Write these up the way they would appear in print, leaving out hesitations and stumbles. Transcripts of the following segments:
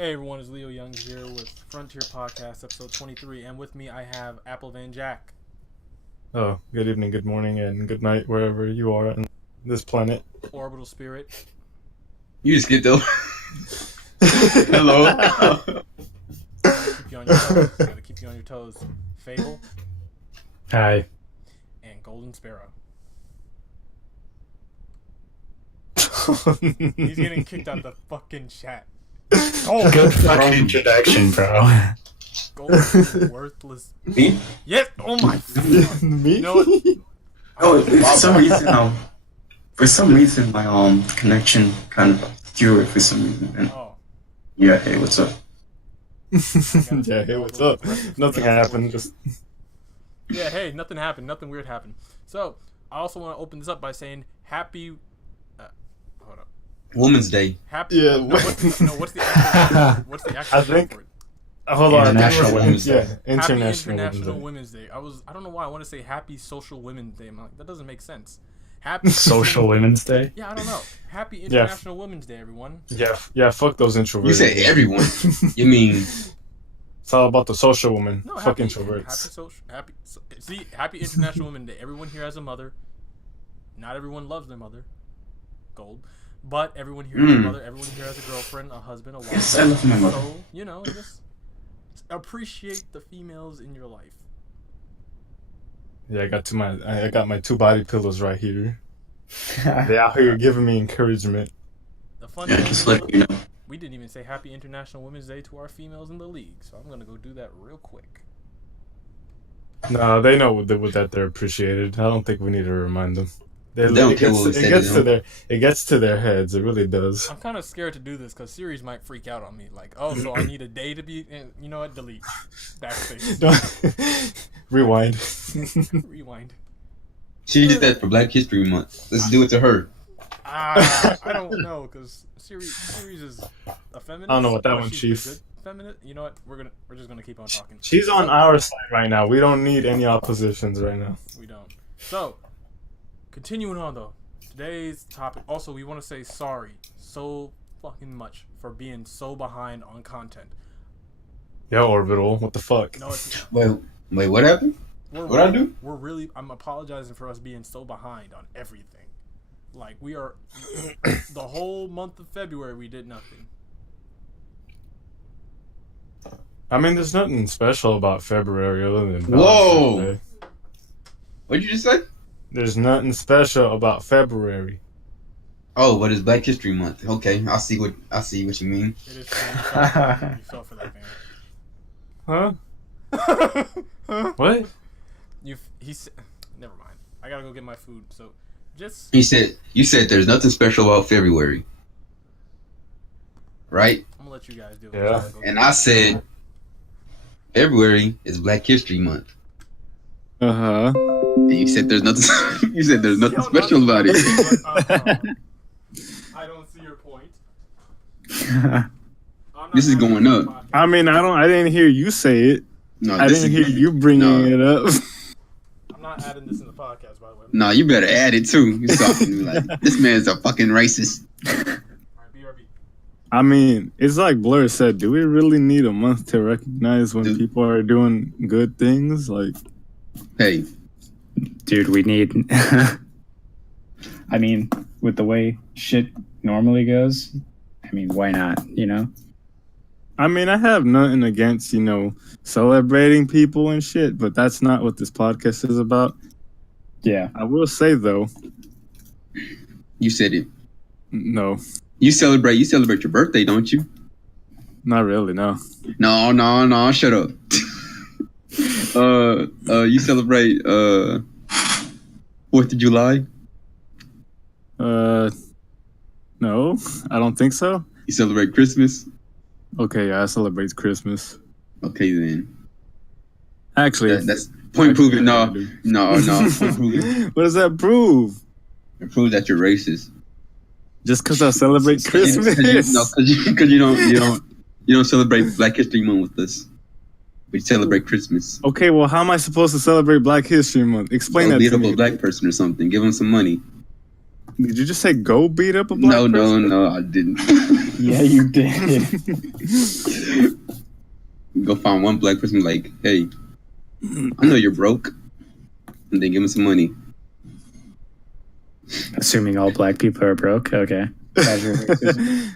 Hey everyone, it's Leo Young here with Frontier Podcast, episode 23, and with me I have Apple Van Jack. Oh, good evening, good morning, and good night wherever you are on this planet. Orbital Spirit. You just get those. Hello. Keep you on your toes. Gotta keep you on your toes. Fable Hi. and Golden Sparrow. He's He's getting kicked out of the fucking chat. Good fucking introduction, bro. Golden worthless. Me? Yes. Oh my. God. Me? You know what? Oh, for some reason, my connection kind of threw it for some reason. And Oh. yeah, hey, what's up? Yeah, hey, what's up? Nothing happened, just... Yeah. Hey, nothing happened. Nothing weird happened. So I also want to open this up by saying happy. Hold up. Women's Day. Happy. Yeah. What's the actual? What's the actual I name think- for it? Hold on. International Women's Day. Yeah, Happy International International Women's Day. Women's Day. I don't know why I want to say Happy Social Women's Day. I'm like, that doesn't make sense. Happy Social Women's Day? Yeah, I don't know. Happy International Women's Day, everyone. Yeah, fuck those introverts. You said everyone. You mean It's all about the social woman. No, Fuck happy introverts. Happy International Women's Day. Everyone here has a mother. Not everyone loves their mother. Gold. But everyone here has a mother. Everyone here has a girlfriend, a husband, a wife. Yes, I love my mother. So, just appreciate the females in your life. Yeah, I got my two body pillows right here. They out here giving me encouragement. The fun yeah, thing just is, let you know. we didn't even say Happy International Women's Day to our females in the league, so I'm gonna go do that real quick. No, they know that they're appreciated. I don't think we need to remind them. They don't care what we say to them. It gets to their heads. It really does. I'm kind of scared to do this because Sirius might freak out on me. Like, oh, so I need a day to be. And you know what? Delete. Backspace. Rewind. Rewind. She did that for Black History Month. Let's do it to her. I don't know because Sirius is a feminist. I don't know what that or one, she's Chief. a good feminist. You know what? We're just gonna keep on talking. She's on our side right now. We don't need any oppositions right now. We don't. So, continuing on though, today's topic. Also, we want to say sorry so fucking much for being so behind on content. Yeah, Orbital. What the fuck? No, it's, Wait, what happened? What'd I do? I'm apologizing for us being so behind on everything. Like, we are, the whole month of February, we did nothing. I mean, there's nothing special about February other than Whoa! Valentine's Day. What'd you just say? There's nothing special about February. Oh, but it's Black History Month. Okay, I see what you mean. It is you fell for that, man. Huh? What? Never mind. I gotta go get my food, so just... You said there's nothing special about February. Right? I'm gonna let you guys do it. Yeah. And I said February is Black History Month. Uh-huh. And you said there's nothing. You said there's nothing special about it. I don't see your point. This is going up. I mean, I didn't hear you say it. No, I didn't hear you bringing it up. I'm not adding this in the podcast, by the way. No, you better add it too. You're talking to me like this man's a fucking racist. Alright, BRB. I mean, it's like Blur said, do we really need a month to recognize when people are doing good things? Like, Hey, Dude, we need... I mean, with the way shit normally goes, I mean, why not, you know? I mean, I have nothing against, celebrating people and shit, but that's not what this podcast is about. Yeah. I will say, though, you said it. no, You celebrate your birthday, don't you? not really, no. No, shut up. You celebrate 4th of July? No, I don't think so. You celebrate Christmas? Okay, yeah, I celebrate Christmas. Okay then. Actually, That's point proven. No. Point proven. What does that prove? It proves that you're racist. Just because I celebrate Christmas? Because you don't celebrate Black History Month with us. We celebrate Christmas. Okay, well, how am I supposed to celebrate Black History Month? Explain So that beat to up me. a black person or something. Give them some money. Did you just say go beat up a black No, person? no, I didn't. Yeah, you did. Go find one black person like, hey, I know you're broke. And then give him some money. Assuming all black people are broke. Okay. Casual racism.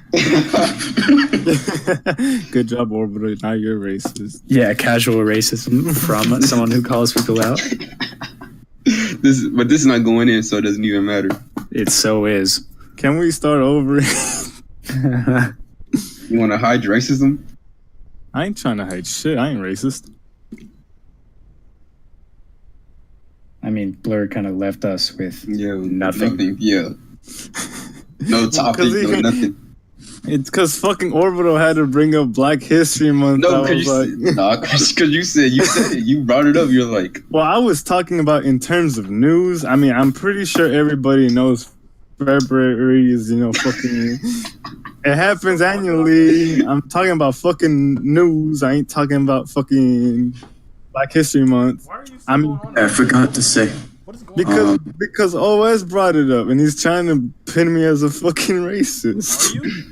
Good job, Orbital. Now you're racist. Yeah, casual racism from someone who calls people out. But this is not going in, so it doesn't even matter. It so is. Can we start over? You want to hide racism? I ain't trying to hide shit. I ain't racist. I mean, Blur kind of left us with Yeah, nothing. Yeah. No topic, no nothing. It's because fucking Orbital had to bring up Black History Month. No, I was like, because you said it. You brought it up. You're like, well, I was talking about in terms of news. I mean, I'm pretty sure everybody knows February is, fucking. It happens annually. I'm talking about fucking news. I ain't talking about fucking Black History Month. Why are you still going on? I forgot to say. What is going on? Because OS brought it up and he's trying to pin me as a fucking racist. Are you?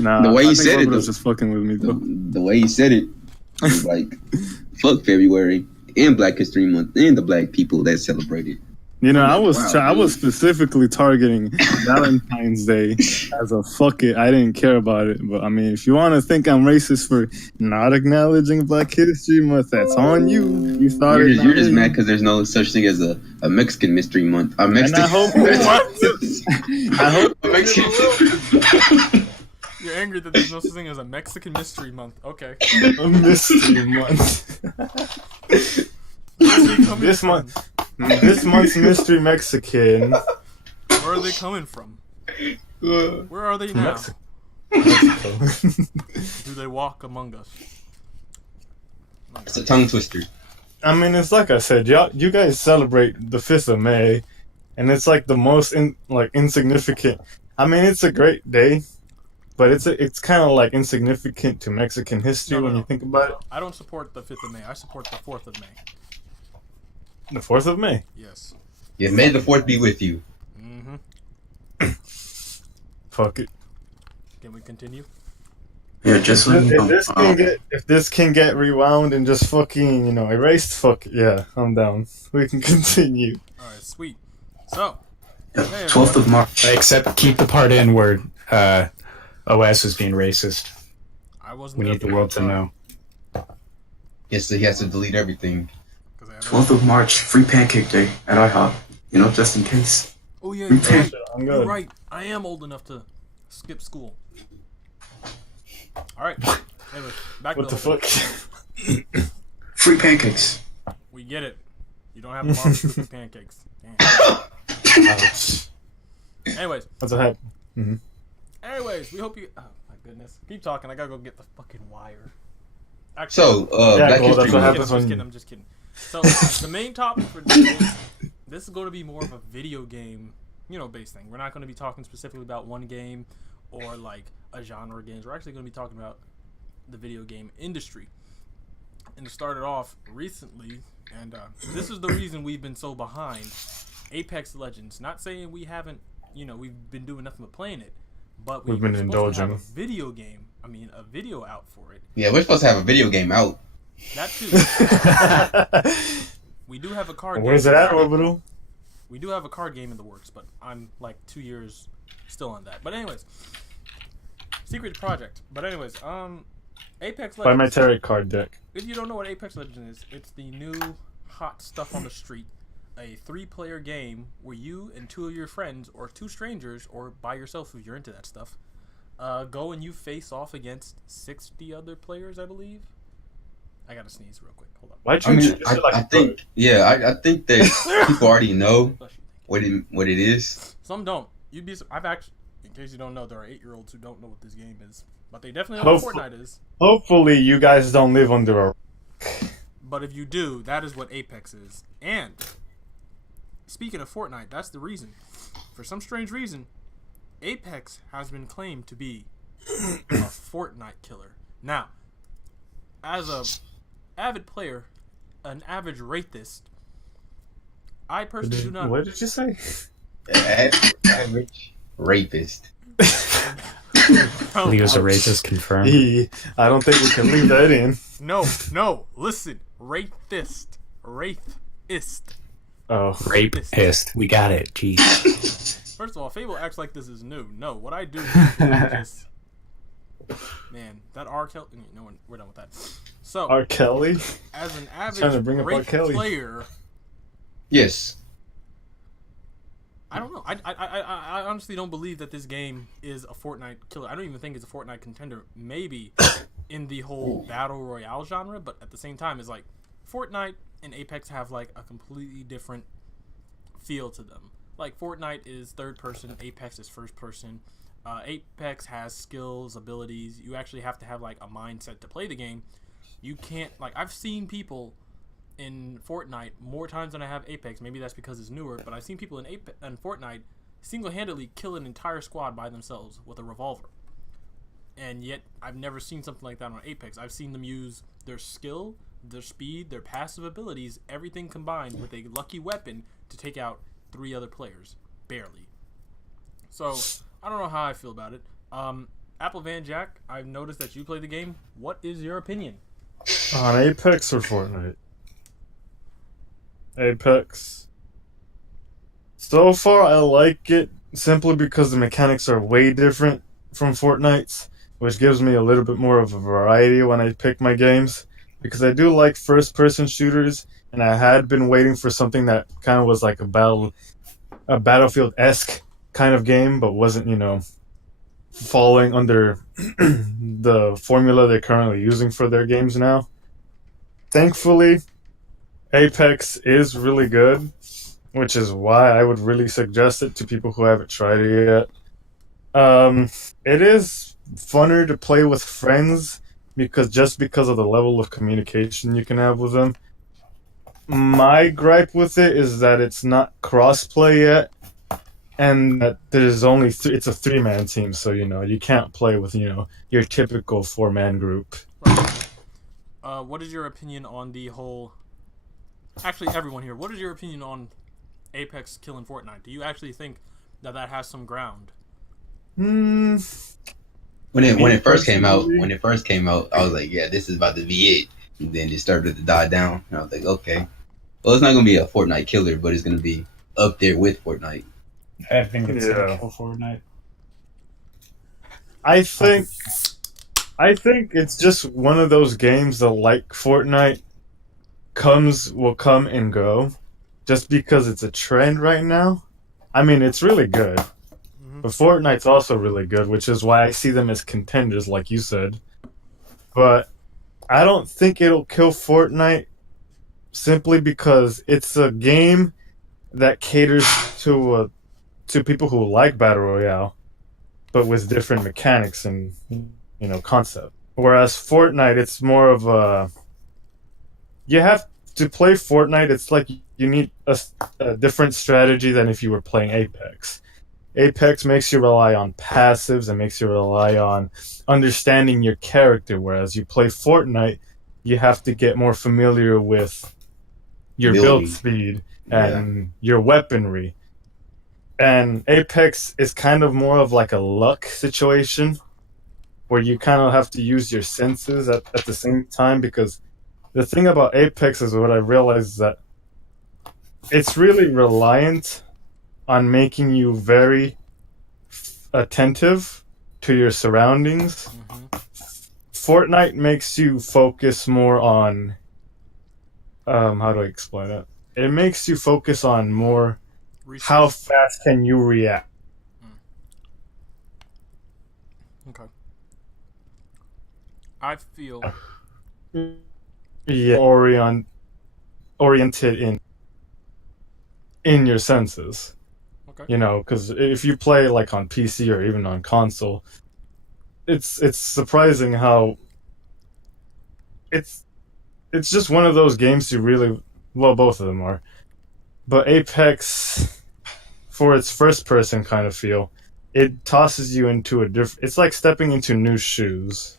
Nah, The way I he think said it, Orbital's though. just fucking with me though. the way he said it, was like, fuck February and Black History Month and the black people that celebrate it. I was Wow, I was specifically targeting Valentine's Day as a fuck it. I didn't care about it, but I mean, if you want to think I'm racist for not acknowledging Black History Month, that's on you. You started. You're just mad because there's no such thing as a Mexican Mystery Month. A Mexican. I hope. I hope. A Mexican. You're angry that there's no such thing as a Mexican Mystery Month. Okay. A mystery month. Where's he coming This from? month. This month's mystery Mexican. Where are they coming from? Where are they now? Mexico. Do they walk among us? It's a tongue twister. I mean, it's like I said, you guys celebrate the 5th of May, and it's like the most insignificant. I mean, it's a great day, but it's kind of like insignificant to Mexican history when you think about it. I don't support the 5th of May. I support the 4th of May. The 4th of May. Yes. Yeah, may the 4th be with you. Mm-hmm. Fuck it. Can we continue? Yeah, just let me know. If this can get rewound and just fucking erased, fuck it. Yeah, I'm down. We can continue. All right, sweet. So, Yeah, 12th of March. Except keep the part in where OS was being racist. I wasn't. We there need the for world that to part, know. Yes, so he has to delete everything. 'cause I had 12th of March, free pancake day at IHOP. just in case. Oh yeah, Free you're right. pancake. I'm You're good. right. I am old enough to skip school. All right. Anyway, back What to the fuck? Free pancakes. We get it. You don't have the mom cooking pancakes. Damn. Anyways, What's what happened? anyways, we hope you. Oh my goodness, keep talking. I gotta go get the fucking wire. So, Black well, that's History what Month. happens when I'm just kidding. So the main topic for this is going to be more of a video game, based thing. We're not going to be talking specifically about one game or like a genre of games. We're actually going to be talking about the video game industry. And to start it off recently, and this is the reason we've been so behind. Apex Legends. Not saying we haven't, we've been doing nothing but playing it, but We've been supposed to have indulging. a video game. I mean, a video out for it. Yeah, we're supposed to have a video game out. That too. We do have a card game. Where's it at, Orbital? We do have a card game in the works, but I'm like 2 years still on that. But anyways, secret project. But anyways, Apex Buy my Legends. tarot card deck. If you don't know what Apex Legends is, it's the new hot stuff on the street. A 3-player game where you and 2 of your friends, or 2 strangers, or by yourself if you're into that stuff, go and you face off against 60 other players, I believe. I gotta sneeze real quick. Hold on. Why'd you I mean, introduce it like I a think, book? I think that people already know Bless you. what it is. Some don't. I've actually, in case you don't know, there are 8-year-olds who don't know what this game is, but they definitely know what Fortnite is. Hopefully, you guys don't live under a. But if you do, that is what Apex is. And speaking of Fortnite, that's the reason. For some strange reason, Apex has been claimed to be a Fortnite killer. Now, as a avid player, an average racist, I personally do not. What did you say? Average rapist. Leo's a Ouch. racist, confirmed. I don't think we can leave that in. No, listen. Wraithist. Wraithist. Oh, Rapist. We got it. Jeez. First of all, Fable acts like this is new. No, what I do is just... Man, that R. Kelly... No, we're done with that. So, R. Kelly? as an Trying to average bring up R. Wraith Kelly. player... Yes. I don't know. I honestly don't believe that this game is a Fortnite killer. I don't even think it's a Fortnite contender. Maybe in the whole battle royale genre, but at the same time, it's like Fortnite and Apex have like a completely different feel to them. Like Fortnite is third person, Apex is first person. Apex has skills, abilities. You actually have to have like a mindset to play the game. You can't like I've seen people in Fortnite more times than I have Apex. Maybe that's because it's newer, but I've seen people in Fortnite single-handedly kill an entire squad by themselves with a revolver. And yet, I've never seen something like that on Apex. I've seen them use their skill, their speed, their passive abilities, everything combined with a lucky weapon to take out 3 other players. Barely. So, I don't know how I feel about it. Apple Van Jack, I've noticed that you play the game. What is your opinion? On Apex or Fortnite? Apex. So far, I like it simply because the mechanics are way different from Fortnite's, which gives me a little bit more of a variety when I pick my games. Because I do like first-person shooters, and I had been waiting for something that kind of was like a Battlefield-esque kind of game, but wasn't, falling under the formula they're currently using for their games now. Thankfully, Apex is really good, which is why I would really suggest it to people who haven't tried it yet. It is funner to play with friends because of the level of communication you can have with them. My gripe with it is that it's not cross-play yet, and that there's only it's a 3-man team, so you can't play with your typical 4-man group. What is your opinion on the whole... Actually, everyone here, what is your opinion on Apex killing Fortnite? Do you actually think that has some ground? When it first came out, I was like, yeah, this is about to be it. And then it started to die down, and I was like, okay, well, it's not gonna be a Fortnite killer, but it's gonna be up there with Fortnite. I think it's gonna kill Fortnite. I think it's just one of those games that, like Fortnite, will come and go just because it's a trend right now. I mean, it's really good. But Fortnite's also really good, which is why I see them as contenders, like you said. But I don't think it'll kill Fortnite simply because it's a game that caters to people who like Battle Royale, but with different mechanics and concept. Whereas Fortnite, it's more of a... You have to play Fortnite, it's like you need a different strategy than if you were playing Apex. Apex makes you rely on passives and makes you rely on understanding your character, whereas you play Fortnite, you have to get more familiar with your build speed and your weaponry. And Apex is kind of more of like a luck situation, where you kind of have to use your senses at the same time, because the thing about Apex is what I realized is that it's really reliant on making you very attentive to your surroundings. Fortnite makes you focus more on how do I explain it? It makes you focus on more how fast can you react. Okay. I feel oriented in your senses. okay. Because if you play like on PC or even on console, it's surprising how it's just one of those games you really... Well, both of them are. But Apex, for its first-person kind of feel, it tosses you into a different... It's like stepping into new shoes.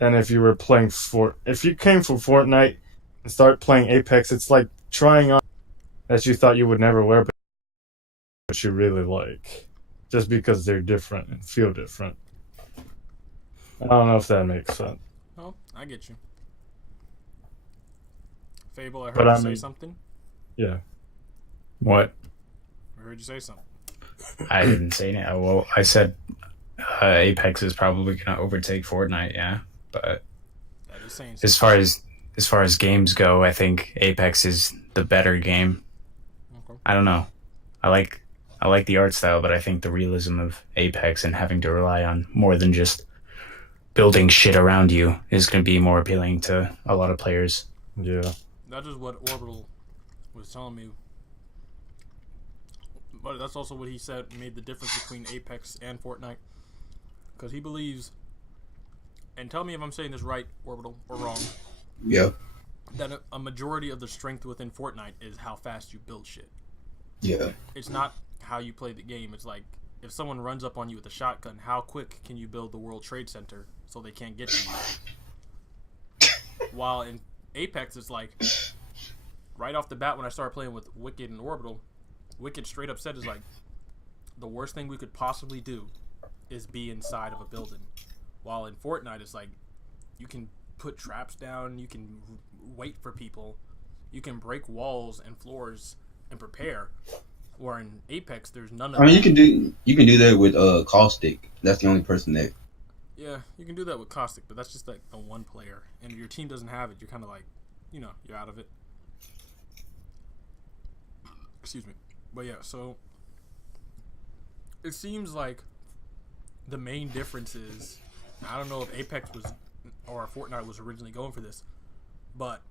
And if you were playing if you came from Fortnite and start playing Apex, it's like trying on that you thought you would never wear, but what you really like, just because they're different and feel different. I don't know if that makes sense. Oh, I get you. Fable, I heard But you I say mean- something. Yeah. What? I heard you say something. I didn't say it. Well, I said Apex is probably gonna overtake Fortnite. Yeah, but That is saying as far as games go, I think Apex is the better game. Okay. I don't know. I like the art style, but I think the realism of Apex and having to rely on more than just building shit around you is going to be more appealing to a lot of players. Yeah. That is what Orbital was telling me. But that's also what he said made the difference between Apex and Fortnite. Because he believes, and tell me if I'm saying this right, Orbital, or wrong, Yeah. that a majority of the strength within Fortnite is how fast you build shit. Yeah. It's not how you play the game. It's like, if someone runs up on you with a shotgun, how quick can you build the World Trade Center so they can't get to you? While in Apex, it's like, right off the bat when I started playing with Wicked and Orbital, Wicked straight up said is like, the worst thing we could possibly do is be inside of a building. While in Fortnite, it's like, you can put traps down, you can wait for people, you can break walls and floors and prepare. Where in Apex, there's none of I mean, that. you can do that with Caustic. That's the only person that. Yeah, you can do that with Caustic, but that's just like a one player. And if your team doesn't have it, you're kind of like, you're out of it. Excuse me. But yeah, so it seems like the main difference is, I don't know if Apex was or Fortnite was originally going for this, but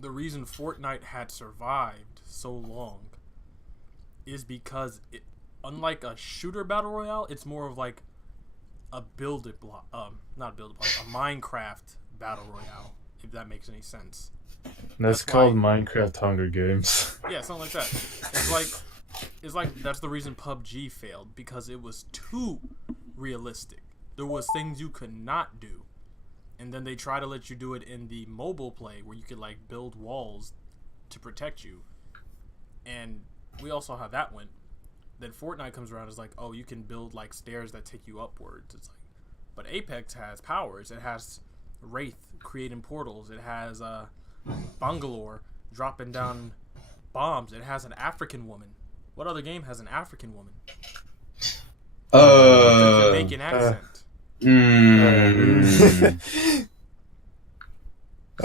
the reason Fortnite had survived so long is because it, unlike a shooter battle royale, it's more of like a build-it block, not a build-it block, a Minecraft battle royale, if that makes any sense. That's called Minecraft Hunger Games. Yeah, something like that. It's like that's the reason PUBG failed, because it was too realistic. There was things you could not do. And then they try to let you do it in the mobile play where you could like build walls to protect you. And we all saw how that went. Then Fortnite comes around, is like, oh, you can build like stairs that take you upwards. It's like, but Apex has powers. It has Wraith creating portals. It has Bangalore dropping down bombs. It has an African woman. What other game has an African woman? With a Jamaican accent.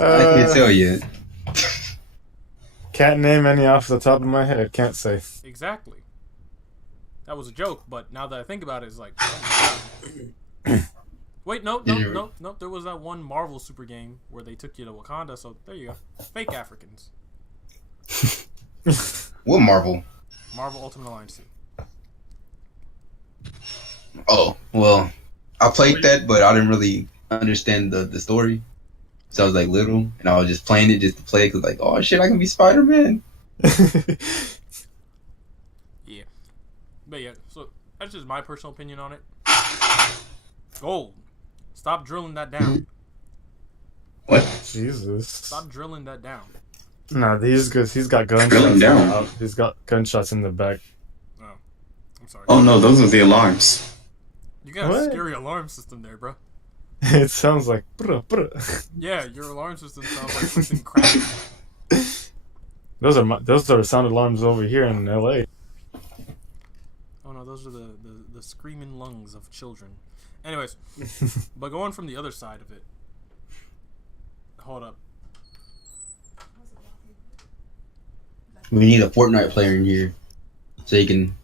I can't tell you. Can't name any off the top of my head. Can't say. Exactly. That was a joke, but now that I think about it, it's like, oh my God. Wait, no. There was that one Marvel super game where they took you to Wakanda, so there you go. Fake Africans. What Marvel? Marvel Ultimate Alliance 2. Oh, well, I played that, but I didn't really understand the story. So I was like little, and I was just playing it just to play it, because like, oh shit, I can be Spider-Man. Yeah. But yeah, so that's just my personal opinion on it. Gold. Stop drilling that down. What? Jesus. Stop drilling that down. Nah, he's got Drilling gunshots. down. He's got gunshots in the back. Oh, I'm sorry. Oh no, those are the alarms. You got a What? scary alarm system there, bro. It sounds like. Bruh. Yeah, your alarm system sounds like something crappy. Those are the sound alarms over here in LA. Oh no, those are the screaming lungs of children. Anyways, but going from the other side of it. Hold up. We need a Fortnite player in here, so you can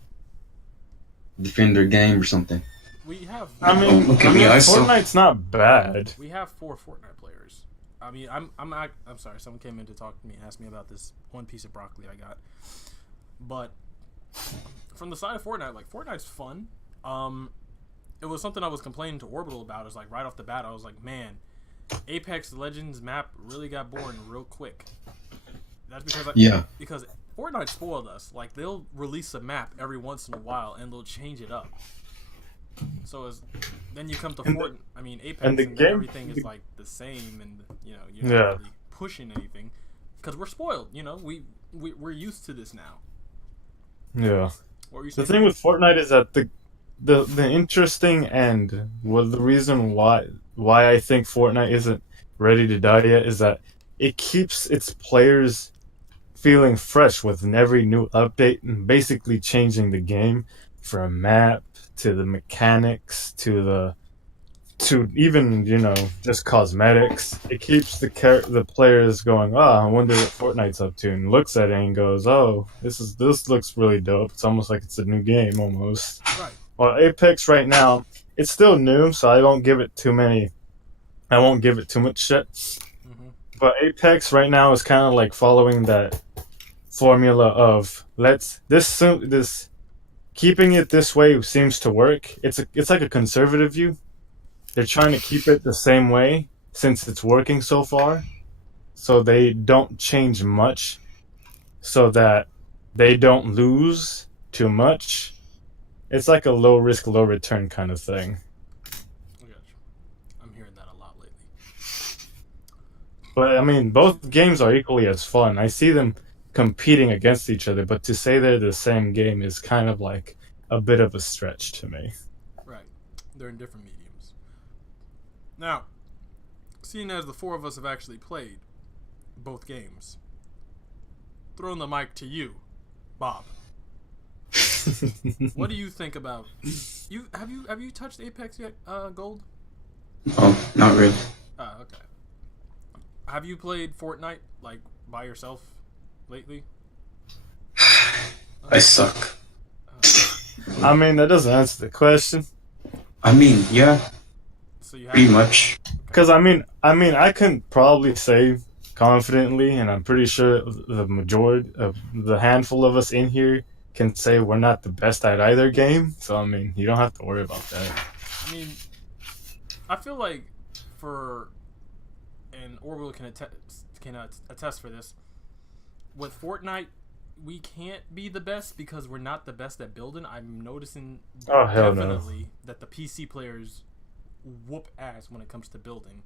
defend their game or something. We have. I mean, Look at me, I saw- Fortnite's not bad. We have 4 Fortnite players. I mean, I'm sorry. Someone came in to talk to me and asked me about this one piece of broccoli I got. But from the side of Fortnite, like Fortnite's fun. It was something I was complaining to Orbital about. It's like right off the bat, I was like, man, Apex Legends map really got boring real quick. That's because Fortnite spoiled us. Like they'll release a map every once in a while and they'll change it up. So then you come to Fortnite. I mean, Apex and the game, everything is like the same, and you're not really pushing anything because we're spoiled. We're used to this now. Yeah. What were you The saying? thing with Fortnite is that the interesting and the reason why I think Fortnite isn't ready to die yet is that it keeps its players feeling fresh with every new update and basically changing the game from map to the mechanics to even just cosmetics. It keeps the players going. Oh, I wonder what Fortnite's up to, and looks at it and goes, "Oh, this looks really dope." It's almost like it's a new game almost. Right. Well, Apex right now, it's still new, so I won't give it too many. I won't give it too much shit. Mm-hmm. But Apex right now is kind of like following that formula of this keeping it this way seems to work. It's like a conservative view. They're trying to keep it the same way since it's working so far, so they don't change much, so that they don't lose too much. It's like a low risk, low return kind of thing. I got you. I'm hearing that a lot lately. But I mean, both games are equally as fun. I see them competing against each other, but to say they're the same game is kind of like a bit of a stretch to me. Right. They're in different mediums. Now, seeing as the four of us have actually played both games, throwing the mic to you, Bob. What do you think about you? Have you touched Apex yet, Gold? Oh, not really. Okay. Have you played Fortnite like by yourself lately? I suck. I mean, that doesn't answer the question. I mean, yeah, So you pretty have much. Because I can probably say confidently, and I'm pretty sure the majority of the handful of us in here can say we're not the best at either game. So I mean, you don't have to worry about that. I mean, I feel like and Orbital can attest for this. With Fortnite, we can't be the best because we're not the best at building. I'm noticing Oh, hell no. definitely that the PC players whoop ass when it comes to building.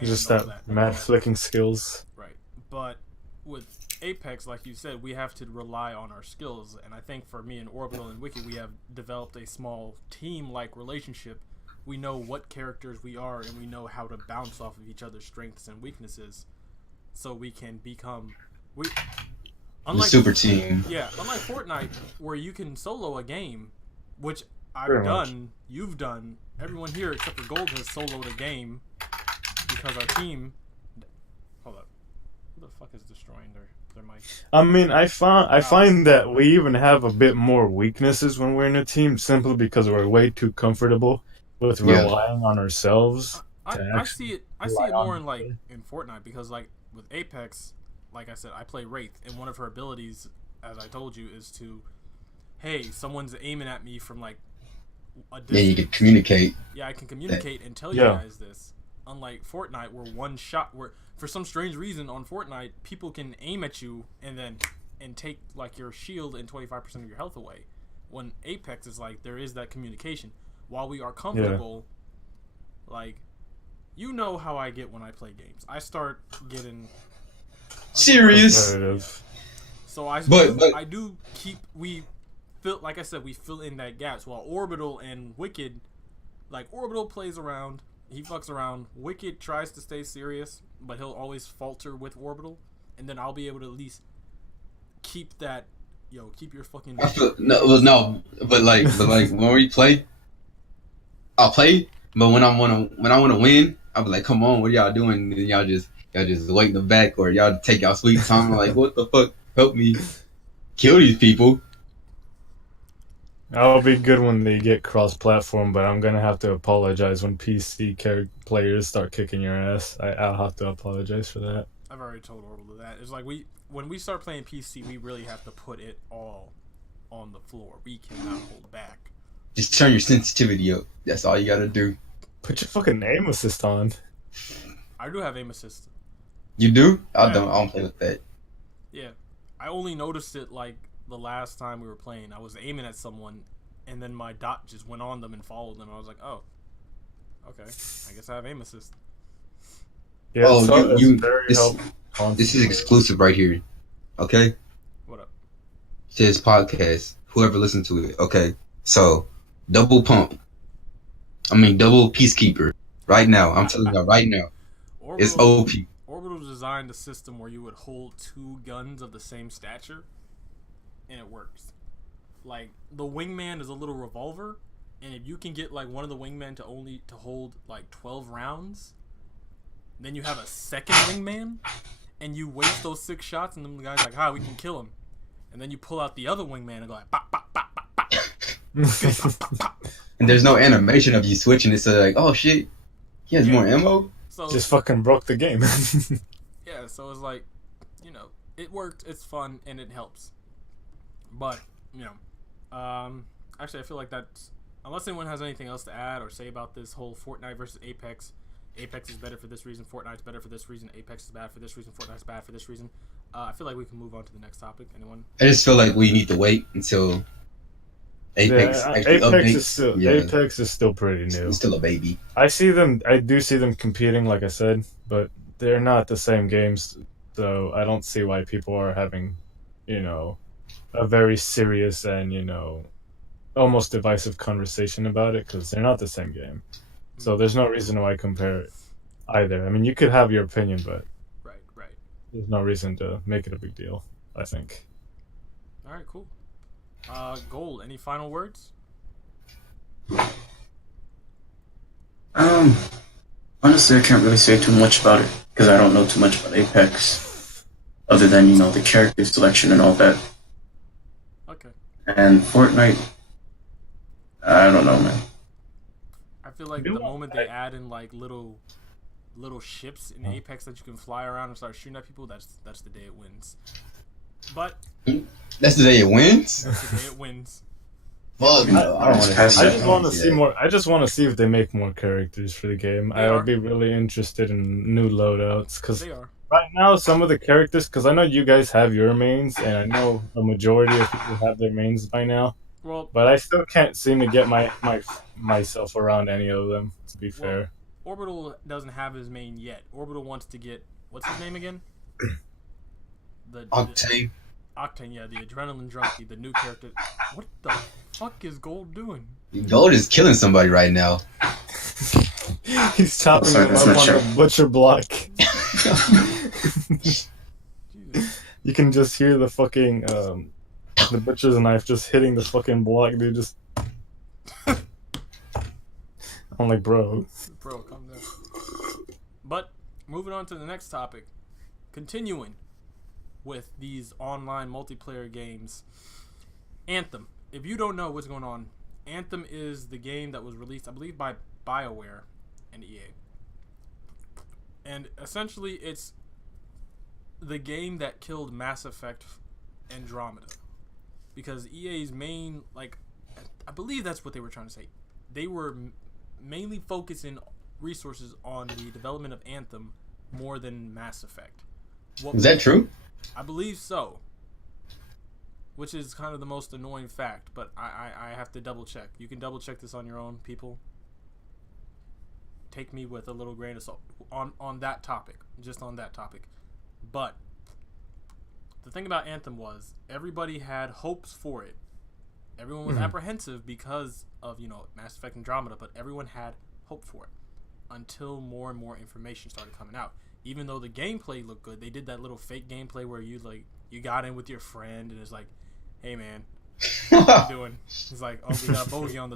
Just And all that mad flicking skills. Right. But with Apex, like you said, we have to rely on our skills. And I think for me and Orbital and Wiki, we have developed a small team-like relationship. We know what characters we are, and we know how to bounce off of each other's strengths and weaknesses, so we can become The super team. Yeah, unlike Fortnite, where you can solo a game, which I've Pretty done, much. you've done, everyone here except for Gold has soloed a game because our team. Hold up, who the fuck is destroying their mic? I mean, I find that we even have a bit more weaknesses when we're in a team, simply because we're way too comfortable with relying on ourselves. I see it more in like in Fortnite because like with Apex, like I said, I play Wraith, and one of her abilities, as I told you, is to, hey, someone's aiming at me from like a distance. Yeah, you can communicate. Yeah, I can communicate and tell you Yeah. guys this. Unlike Fortnite, where one shot, where for some strange reason on Fortnite, people can aim at you and take like your shield and 25% of your health away. When Apex is like there is that communication. While we are comfortable, like you know how I get when I play games. I start getting Serious. Competitive. So I But- do keep we fill like I said we fill in that gaps while Orbital and Wicked, like Orbital plays around, he fucks around. Wicked tries to stay serious, but he'll always falter with Orbital, and then I'll be able to at least keep that. Keep your fucking. I feel, but like when we play, I'll play. But when I wanna win, I'll be like, come on, what are y'all doing? And y'all just wait in the back, or y'all take y'all sweet time. I'm like, what the fuck? Help me kill these people. That'll be good when they get cross-platform, but I'm gonna have to apologize when PC players start kicking your ass. I'll have to apologize for that. I've already told Orbital that. It's like when we start playing PC, we really have to put it all on the floor. We cannot hold back. Just turn your sensitivity up. That's all you gotta do. Put your fucking aim assist on. I do have aim assist. You do? I Yeah. don't play with that. Yeah, I only noticed it like the last time we were playing. I was aiming at someone, and then my dot just went on them and followed them. I was like, oh, okay, I guess I have aim assist. Yeah, Oh, so it's you- very this- helpful. This is exclusive right here. Okay? What up? to his podcast. Whoever listened to it. Okay, so double pump. I mean double peacekeeper. Right now, I'm telling you right now, it's OP. Orbital designed a system where you would hold 2 guns of the same stature, and it works. Like, the wingman is a little revolver, and if you can get like one of the wingmen to hold like 12 rounds, then you have a second wingman, and you waste those 6 shots, and then the guy's like, "Hi, we can kill him," and then you pull out the other wingman and go like, "Pop, pop, pop, pop, pop." Pop, pop, pop. And there's no animation of you switching it, so like, oh shit, he has more ammo. So Just fucking broke the game. yeah, so it's like, it worked, it's fun, and it helps. But actually, I feel like that's, unless anyone has anything else to add or say about this whole Fortnite versus Apex. Apex is better for this reason. Fortnite's better for this reason. Apex is bad for this reason. Fortnite's bad for this reason. I feel like we can move on to the next topic. Anyone? I just feel like we need to wait until Apex actually updates. Apex is still pretty new. It's still a baby. I do see them competing, like I said, but they're not the same games, so I don't see why people are having, a very serious and, almost divisive conversation about it, because they're not the same game. So there's no reason why I compare it either. I mean, you could have your opinion, but Right. there's no reason to make it a big deal, I think. All right, cool. Gold, any final words? Honestly, I can't really say too much about it because I don't know too much about Apex, other than the character selection and all that. Okay. And Fortnite, I don't know, man. I feel like the moment they add in like little ships in Apex that you can fly around and start shooting at people, that's the day it wins. But That's the day it wins. that's the day it wins. Fuck no, I don't want to. I just want to see more. I just want to see if they make more characters for the game. I would be really interested in new loadouts, because They are. right now some of the characters, because I know you guys have your mains, and I know a majority of people have their mains by now. Well, But I still can't seem to get myself around any of them. To be fair, Orbital doesn't have his main yet. Orbital wants to get, what's his name again? Octane. Octane, yeah, the adrenaline junkie, the new character. What the fuck is Gold doing? Gold is killing somebody right now. he's chopping Sorry, them that's up not on true. the butcher block. Jesus. You can just hear the fucking the butcher's knife just hitting the fucking block, dude. Just I'm like, bro. Bro, calm down. But moving on to the next topic, continuing with these online multiplayer games. Anthem. If you don't know what's going on, Anthem is the game that was released, I believe, by BioWare and EA. And essentially, it's the game that killed Mass Effect Andromeda. Because EA's main, I believe that's what they were trying to say. They were mainly focusing resources on the development of Anthem more than Mass Effect. Is that true? I believe so. Which is kind of the most annoying fact, but I have to double check. You can double check this on your own, people. Take me with a little grain of salt on that topic, just on that topic. But the thing about Anthem was everybody had hopes for it. Everyone was apprehensive because of, Mass Effect Andromeda, but everyone had hope for it until more and more information started coming out. Even though the gameplay looked good, they did that little fake gameplay where you got in with your friend and it's like, "Hey man, what you doing?" It's like, "Oh, we got a bogey on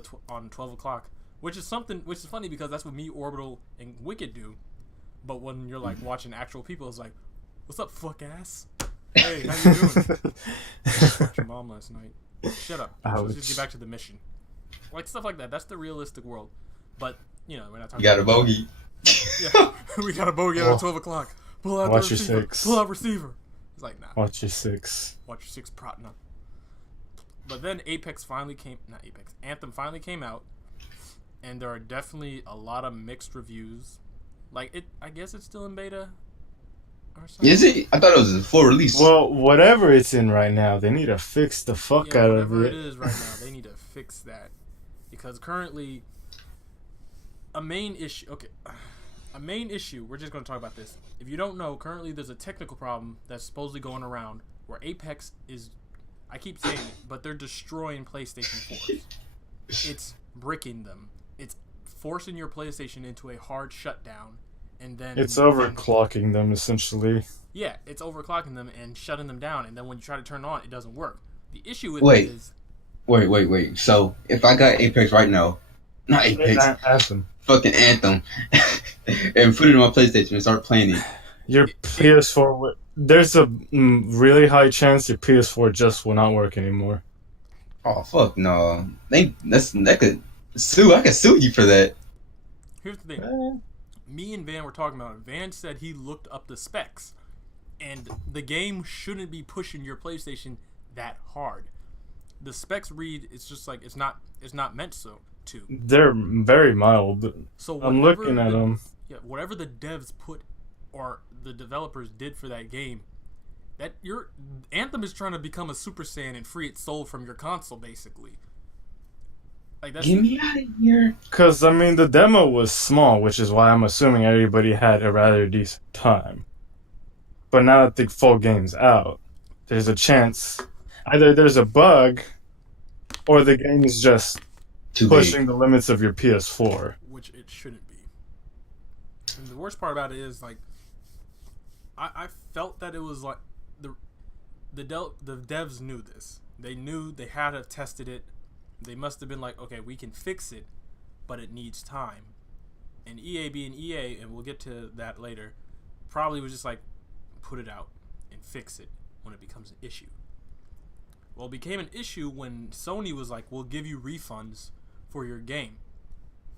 12 o'clock," which is funny because that's what me, Orbital, and Wicked do. But when you're watching actual people, it's like, "What's up, fuck ass? Hey, how you doing?" Fucked your mom last night. Shut up. Let's just get back to the mission. Stuff like that. That's the realistic world. But we're not talking. You got a bogey. Yeah, we got a bogey at 12 o'clock. Pull out Watch the your receiver. six. Pull out receiver. It's like, nah. Watch your six. Watch your six protting up. But then Anthem finally came out, and there are definitely a lot of mixed reviews. I guess it's still in beta or something. Is it? I thought it was a full release. Well, whatever it's in right now, they need to fix the fuck out of Whatever it. it is right now, they need to fix that. Because currently, a main issue, we're just going to talk about this. If you don't know, currently there's a technical problem that's supposedly going around where Apex is I keep saying it, but they're destroying PlayStation 4s. It's bricking them. It's forcing your PlayStation into a hard shutdown, and then It's overclocking them essentially. yeah, it's overclocking them and shutting them down, and then when you try to turn it on, it doesn't work. The issue with Wait. it is Wait. So if I got Apex right now, not Apex, Anthem. fucking Anthem, and put it on my PlayStation and start playing it. Your PS4. There's a really high chance your PS4 just will not work anymore. Oh fuck no! That could sue. I could sue you for that. here's the thing. Me and Van were talking about it. Van said he looked up the specs, and the game shouldn't be pushing your PlayStation that hard. The specs read it's just like it's not meant so to. They're very mild. So I'm looking at them. Yeah, whatever the devs put or the developers did for that game, that your Anthem is trying to become a Super Saiyan and free its soul from your console, basically. Like that's Get me out of here! Because, I mean, the demo was small, which is why I'm assuming everybody had a rather decent time. But now that the full game's out, there's a chance either there's a bug or the game is just Too pushing big. the limits of your PS4. which it shouldn't be. And the worst part about it is like I felt that it was like the devs knew this. They knew they had to have tested it. They must have been like, okay, we can fix it, but it needs time. And EA being EA, and we'll get to that later, probably was just like, put it out and fix it when it becomes an issue. Well, it became an issue when Sony was like, we'll give you refunds for your game.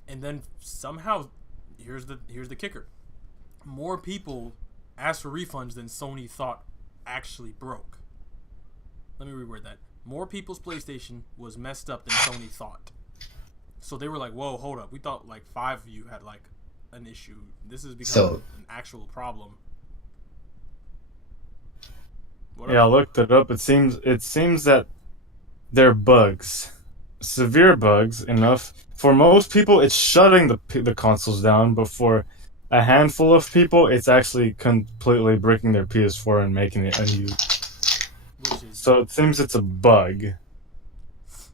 And then somehow, here's the kicker. More people asked for refunds than Sony thought actually broke. Let me reword that. More people's PlayStation was messed up than Sony thought. So they were like, whoa, hold up. We thought like 5 of you had like an issue. This has become an actual problem. Yeah, I looked it up. It seems that they're bugs. Severe bugs enough. For most people, it's shutting the consoles down, but for a handful of people, it's actually completely breaking their PS4 and making it unused. So it seems it's a bug. This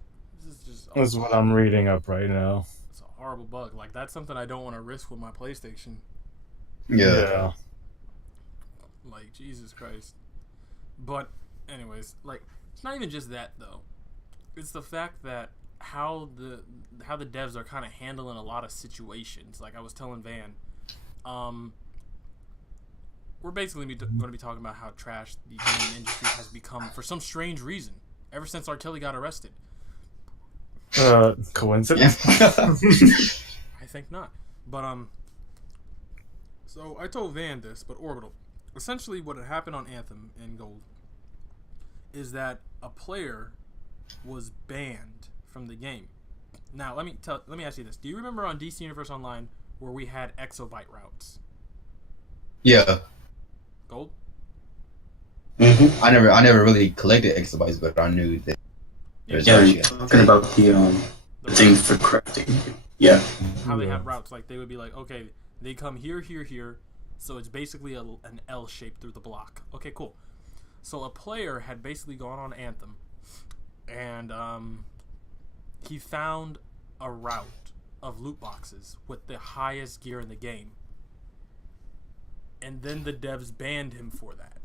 is what I'm reading up right now. It's a horrible bug. Like, that's something I don't want to risk with my PlayStation. Yeah. Like, Jesus Christ. But, anyways, like, it's not even just that, though. It's the fact that how the devs are kind of handling a lot of situations. Like I was telling Van, we're basically going to be talking about how trash the gaming industry has become for some strange reason ever since R. Kelly got arrested. Coincidence? I think not. But so I told Van this, but Orbital. Essentially, what had happened on Anthem and Gold is that a player was banned from the game. Now, let me ask you this: do you remember on DC Universe Online where we had exobyte routes? Yeah. Gold? Mm-hmm. I never really collected exabytes, but I knew that. Yeah, you're talking about the thing for crafting. Yeah. How they have routes, like they would be like, okay, they come here, here, here, so it's basically an L shape through the block. Okay, cool. So a player had basically gone on Anthem, and he found a route of loot boxes with the highest gear in the game, and then the devs banned him for that.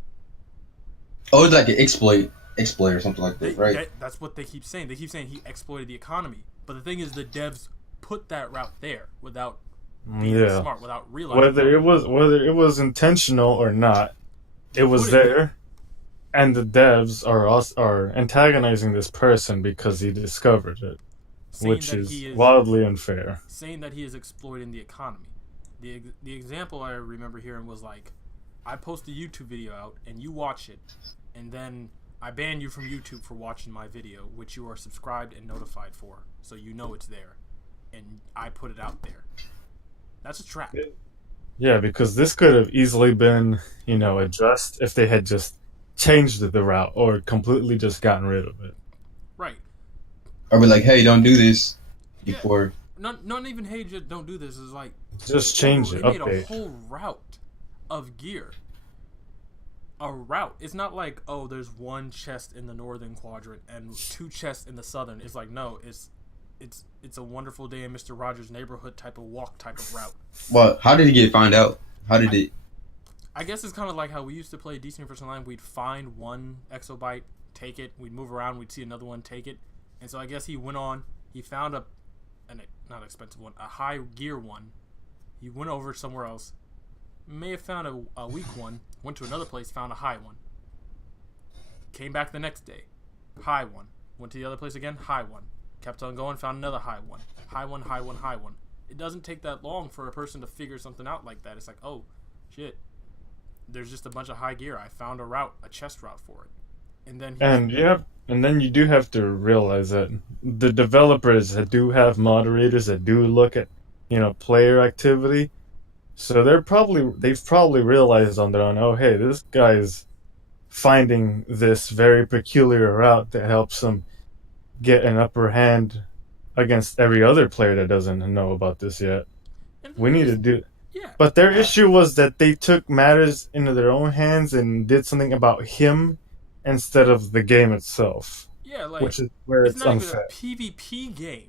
Oh, it's like an exploit or something like that, right? That's what they keep saying. They keep saying he exploited the economy, but the thing is, the devs put that route there without being smart, without realizing whether it was intentional or not, it was there. And the devs are antagonizing this person because he discovered it, which is wildly unfair. Saying that he is exploiting the economy. The example I remember hearing was like, I post a YouTube video out and you watch it, and then I ban you from YouTube for watching my video, which you are subscribed and notified for, so you know it's there, and I put it out there. That's a trap. Yeah, because this could have easily been, addressed if they had just changed the route or completely just gotten rid of it. Right. Or be like, hey, don't do this before. Yeah. Not even, hey, just don't do this. It's like, just change it. They made a whole route of gear. a route. It's not like, oh, there's one chest in the northern quadrant and 2 chests in the southern. It's like, no, it's a wonderful day in Mr. Rogers' neighborhood type of walk type of route. Well, how did he get found out? How did it? I guess it's kind of like how we used to play DC Universe Online. We'd find one exobyte, take it. We'd move around. We'd see another one, take it. And so I guess he found a not expensive one, a high gear one. He went over somewhere else. May have found a weak one. Went to another place, found a high one. Came back the next day, high one. Went to the other place again, high one. Kept on going, found another high one. High one, high one, high one. It doesn't take that long for a person to figure something out like that. It's like, oh, shit. There's just a bunch of high gear. I found a route, a chest route for it. And then you do have to realize that the developers that do have moderators that do look at, player activity. So they've probably realized on their own, oh hey, this guy's finding this very peculiar route that helps him get an upper hand against every other player that doesn't know about this yet. We need to do. Yeah. But their issue was that they took matters into their own hands and did something about him instead of the game itself. Yeah, like which is where it's not unfair. even a PvP game.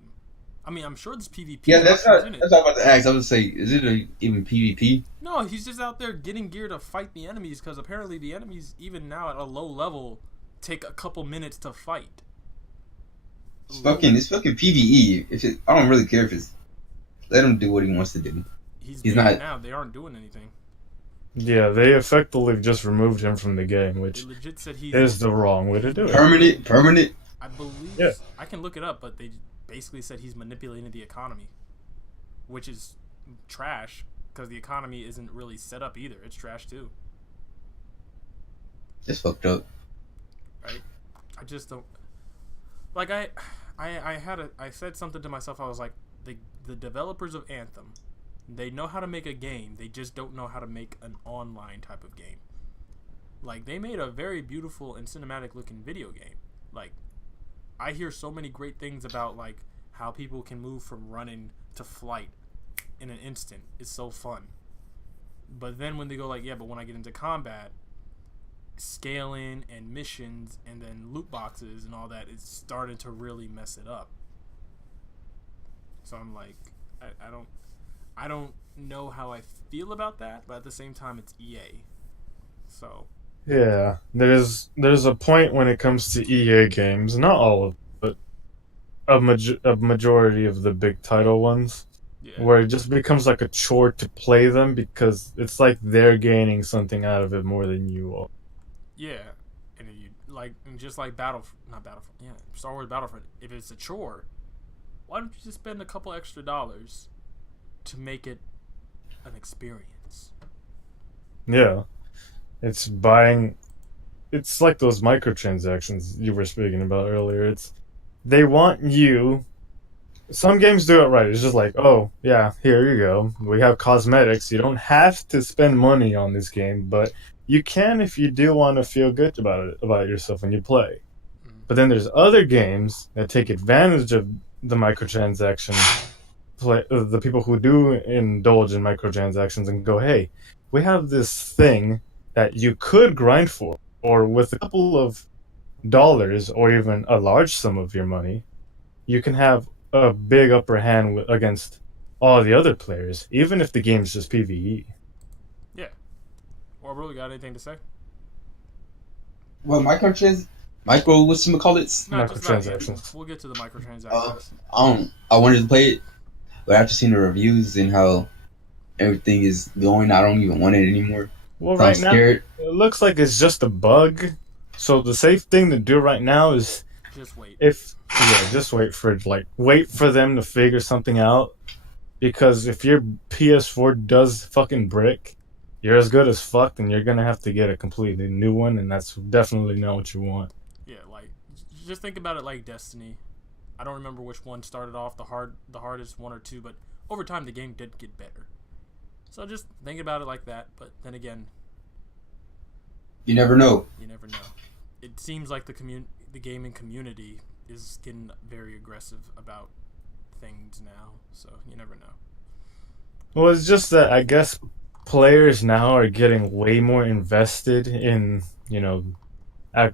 I mean, I'm sure there's PvP. Yeah, that's what in it. I was about to ask. I would say, is it even PvP? No, he's just out there getting gear to fight the enemies because apparently the enemies, even now at a low level, take a couple minutes to fight. It's fucking PvE. I don't really care if it's. Let him do what he wants to do. He's not now. They aren't doing anything. Yeah, they effectively just removed him from the game, which They legit said is the wrong way to do it. Permanent. I believe. Yeah. I can look it up, but they basically said he's manipulating the economy, which is trash because the economy isn't really set up either. It's trash too. It's fucked up. Right? I just don't. Like I said something to myself. I was like, the developers of Anthem, they know how to make a game. They just don't know how to make an online type of game. Like, they made a very beautiful and cinematic looking video game. Like, I hear so many great things about, like, how people can move from running to flight in an instant. It's so fun. But then when they go like, yeah, but when I get into combat, scaling and missions and then loot boxes and all that, it's starting to really mess it up. So I'm like, I don't know how I feel about that, but at the same time, it's EA. So Yeah, there's a point when it comes to EA games, not all of them, but a majority of the big title ones, yeah, where it just becomes like a chore to play them because it's like they're gaining something out of it more than you are. yeah, and if you like, and just like Star Wars Battlefront. If it's a chore, why don't you just spend a couple extra dollars to make it an experience? Yeah, it's like those microtransactions you were speaking about earlier. They want you. Some games do it right. It's just like, oh yeah, here you go. We have cosmetics. You don't have to spend money on this game, but you can if you do want to feel good about yourself when you play. But then there's other games that take advantage of the microtransaction. The people who do indulge in microtransactions and go, hey, we have this thing that you could grind for, or with a couple of dollars or even a large sum of your money, you can have a big upper hand against all the other players, even if the game's just PvE. Yeah. Orbital, you got anything to say? Well, what's some call it? No, just not yet. Microtransactions. We'll get to the microtransactions. I wanted to play it, but after seeing the reviews and how everything is going, I don't even want it anymore. Well, So I'm right now, scared. it looks like it's just a bug. So the safe thing to do right now is Just wait. just wait for them to figure something out. Because if your PS4 does fucking brick, you're as good as fucked, and you're gonna have to get a completely new one, and that's definitely not what you want. Yeah, like, just think about it like Destiny. I don't remember which one started off the hardest one or two, but over time the game did get better. So just think about it like that. But then again, You never know. you never know. It seems like the gaming community is getting very aggressive about things now. So you never know. Well, it's just that I guess players now are getting way more invested in,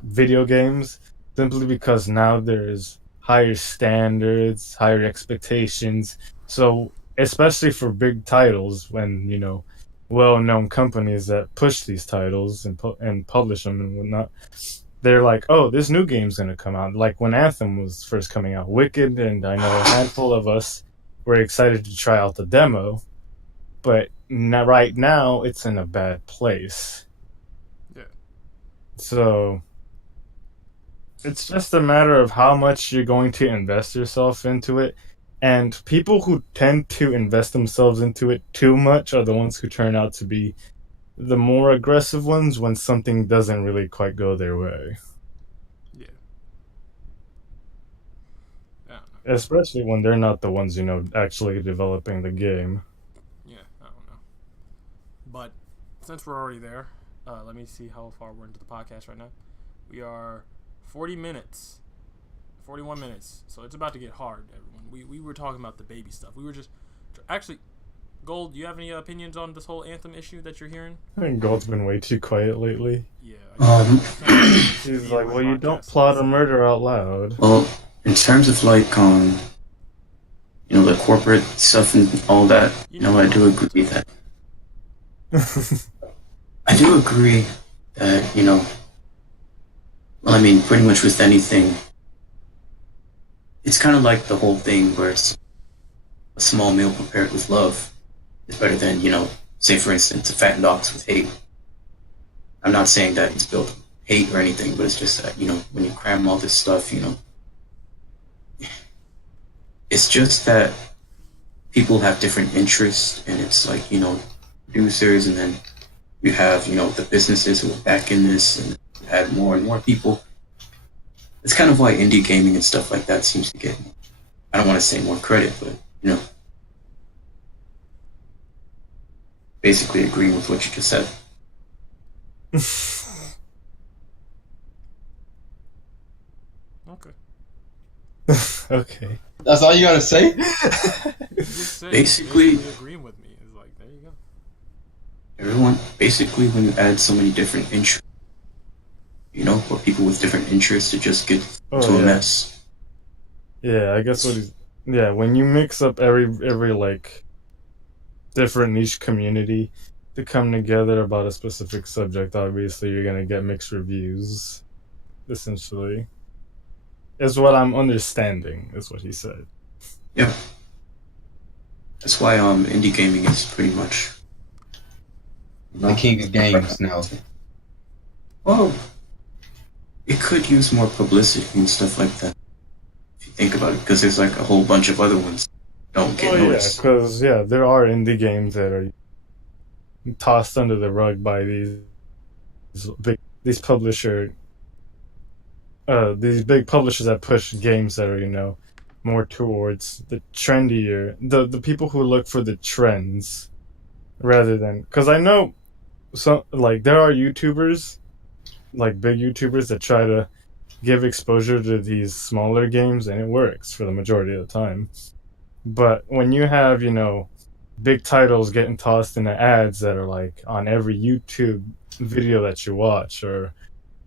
video games simply because now there's higher standards, higher expectations. So, especially for big titles, when, well-known companies that push these titles and publish them and whatnot, they're like, oh, this new game's gonna come out. Like when Anthem was first coming out, Wicked, and I know a handful of us were excited to try out the demo, but right now it's in a bad place. Yeah. So it's just a matter of how much you're going to invest yourself into it. And people who tend to invest themselves into it too much are the ones who turn out to be the more aggressive ones when something doesn't really quite go their way. Yeah. Yeah. Especially when they're not the ones, actually developing the game. Yeah. I don't know. But since we're already there, let me see how far we're into the podcast right now. We are 40 minutes. 41 minutes. So it's about to get hard, everyone. We were talking about the baby stuff. We were just... Actually, Gold, do you have any opinions on this whole Anthem issue that you're hearing? I think Gold's been way too quiet lately. Yeah. He's like, well, you don't plot a murder out loud. Well, in terms of like the corporate stuff and all that, I do agree that I do agree that well, I mean, pretty much with anything, it's kind of like the whole thing where it's a small meal prepared with love is better than say for instance a fattened ox with hate. I'm not saying that it's built on hate or anything, but it's just that when you cram all this stuff, it's just that people have different interests, and it's like producers, and then you have the businesses who are backing this, and add more and more people. It's kind of why indie gaming and stuff like that seems to get, I don't want to say more credit, but basically agreeing with what you just said. Okay. Okay. That's all you gotta say? Basically agreeing with me. It's like, there you go. Everyone, basically, when you add so many different interests, or people with different interests, it just gets to a mess. Yeah, I guess when you mix up every like different niche community to come together about a specific subject, obviously you're gonna get mixed reviews. Essentially, is what I'm understanding. Is what he said. Yeah, that's why indie gaming is pretty much the king of games now. Well, it could use more publicity and stuff like that. If you think about it, because there's like a whole bunch of other ones that don't get noticed. Yeah, because there are indie games that are tossed under the rug by these big publishers. These big publishers that push games that are more towards the trendier, the people who look for the trends rather than, because I know some, like, there are YouTubers, like big YouTubers, that try to give exposure to these smaller games, and it works for the majority of the time. But when you have big titles getting tossed into ads that are like on every YouTube video that you watch, or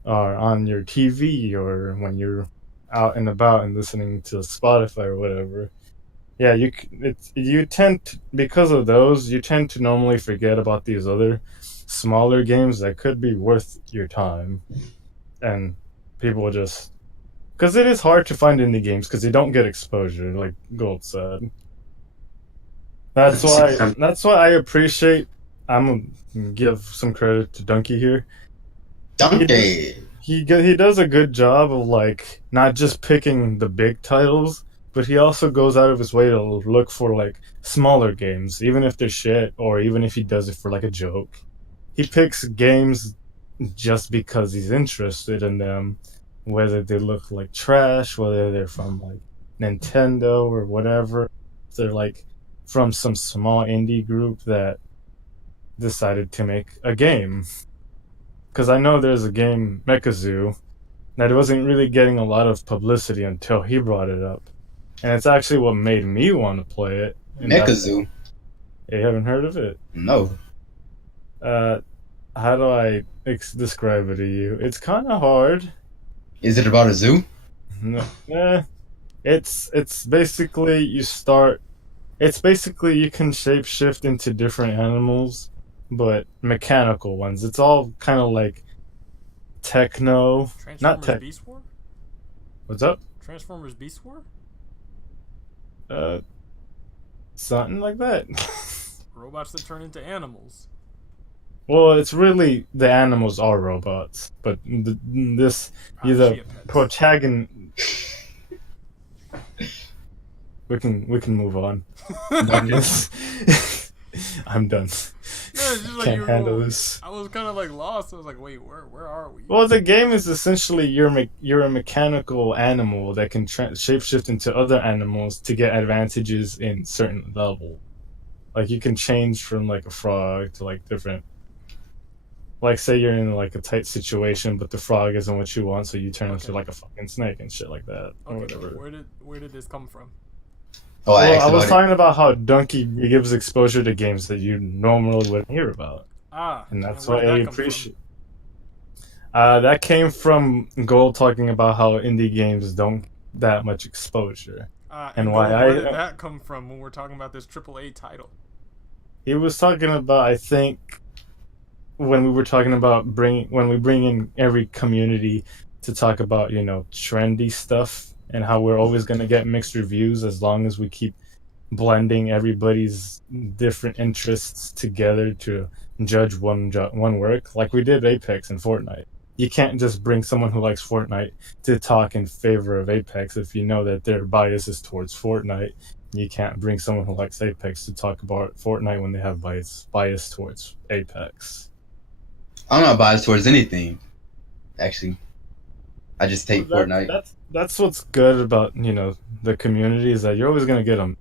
on your TV, or when you're out and about and listening to Spotify or whatever, you tend to, because of those, you tend to normally forget about these other smaller games that could be worth your time, and people will just, because it is hard to find indie games because they don't get exposure, like Gold said. That's why I appreciate. I'm gonna give some credit to Donkey here. Donkey. He does a good job of like not just picking the big titles, but he also goes out of his way to look for like smaller games, even if they're shit, or even if he does it for like a joke. He picks games just because he's interested in them, whether they look like trash, whether they're from like Nintendo or whatever. If they're like from some small indie group that decided to make a game. Because I know there's a game, Mechazoo, that wasn't really getting a lot of publicity until he brought it up. And it's actually what made me want to play it. Mechazoo? You haven't heard of it? No. Uh, how do I describe it to you? It's kind of hard. Is it about a zoo? No, it's basically you start. It's basically you can shapeshift into different animals, but mechanical ones. It's all kind of like techno, not Transformers tech. Beast War? What's up? Transformers Beast War? Uh, something like that. Robots that turn into animals. Well, it's really the animals are robots, but this the Chia pets. protagonist. We can move on. I'm done. No, it's just like Can't handle this. I was kind of like lost. I was like, wait, where are we? Well, the game is essentially you're a mechanical animal that can shapeshift into other animals to get advantages in certain level. Like you can change from like a frog to like different. Like say you're in like a tight situation, but the frog isn't what you want, so you turn into like a fucking snake and shit like that, or Okay, whatever. where did this come from? Oh, I Well, asked I was about it. talking about how Donkey gives exposure to games that you normally wouldn't hear about, and that's where why did I that come from? appreciate. That came from Gold talking about how indie games don't that much exposure, and why Where did that come from when we're talking about this AAA title? he was talking about. I think when we were talking about when we bring in every community to talk about trendy stuff and how we're always going to get mixed reviews as long as we keep blending everybody's different interests together to judge one work like we did Apex and Fortnite. You can't just bring someone who likes Fortnite to talk in favor of Apex if you know that their bias is towards Fortnite. You can't bring someone who likes Apex to talk about Fortnite when they have bias towards Apex. I'm not biased towards anything. Actually, I just take Fortnite. That's what's good about the community is that you're always gonna get them.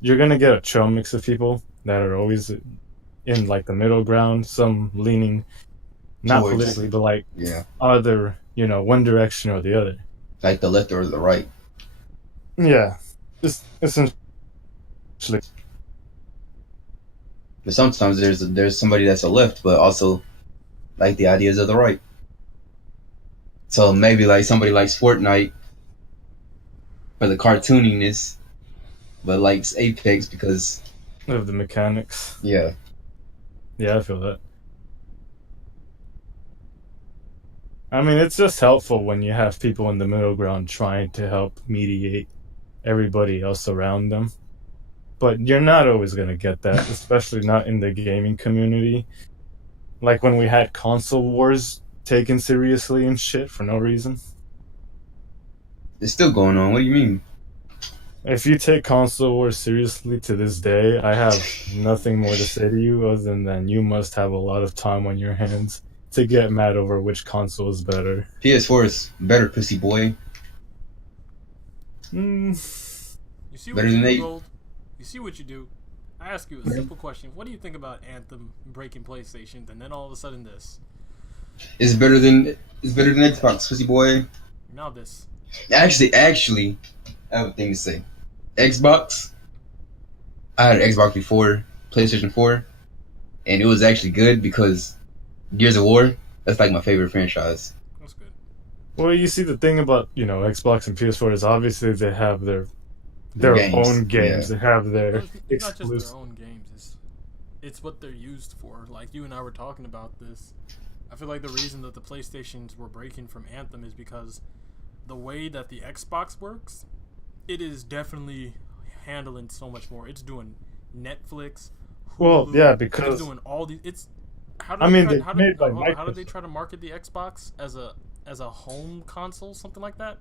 You're gonna get a chill mix of people that are always in like the middle ground. Some leaning not Towards- politically, but like Yeah, either one direction or the other. like the left or the right. Yeah, just essentially. But sometimes there's somebody that's a left, but also like the ideas of the right. So maybe like somebody likes Fortnite for the cartooniness, but likes Apex because Of the mechanics. yeah, Yeah, I feel that. I mean, it's just helpful when you have people in the middle ground trying to help mediate everybody else around them. But you're not always going to get that, especially not in the gaming community. Like when we had console wars taken seriously and shit for no reason. it's still going on. What do you mean? If you take console wars seriously to this day, I have nothing more to say to you other than you must have a lot of time on your hands to get mad over which console is better. PS4 is better, pussy boy. Mm, You see what Better you than do, they- Gold? You see what you do? I ask you a simple question. What do you think about Anthem breaking PlayStation, and then all of a sudden this? It's better than Xbox, pussy boy. Now this. Actually, I have a thing to say. Xbox. I had an Xbox before PlayStation 4, and it was actually good because Gears of War. That's like my favorite franchise. That's good. well, you see, the thing about Xbox and PS4 is obviously they have their Games, own games. yeah. They have their It's not just exclusive. their own games. It's what they're used for. Like you and I were talking about this. I feel like the reason that the PlayStations were breaking from Anthem is because the way that the Xbox works, it is definitely handling so much more. It's doing Netflix. Well, Hulu, yeah, because it's doing all these. It's. How I mean, they they're made by how did they Microsoft. try to market the Xbox as a home console, something like that?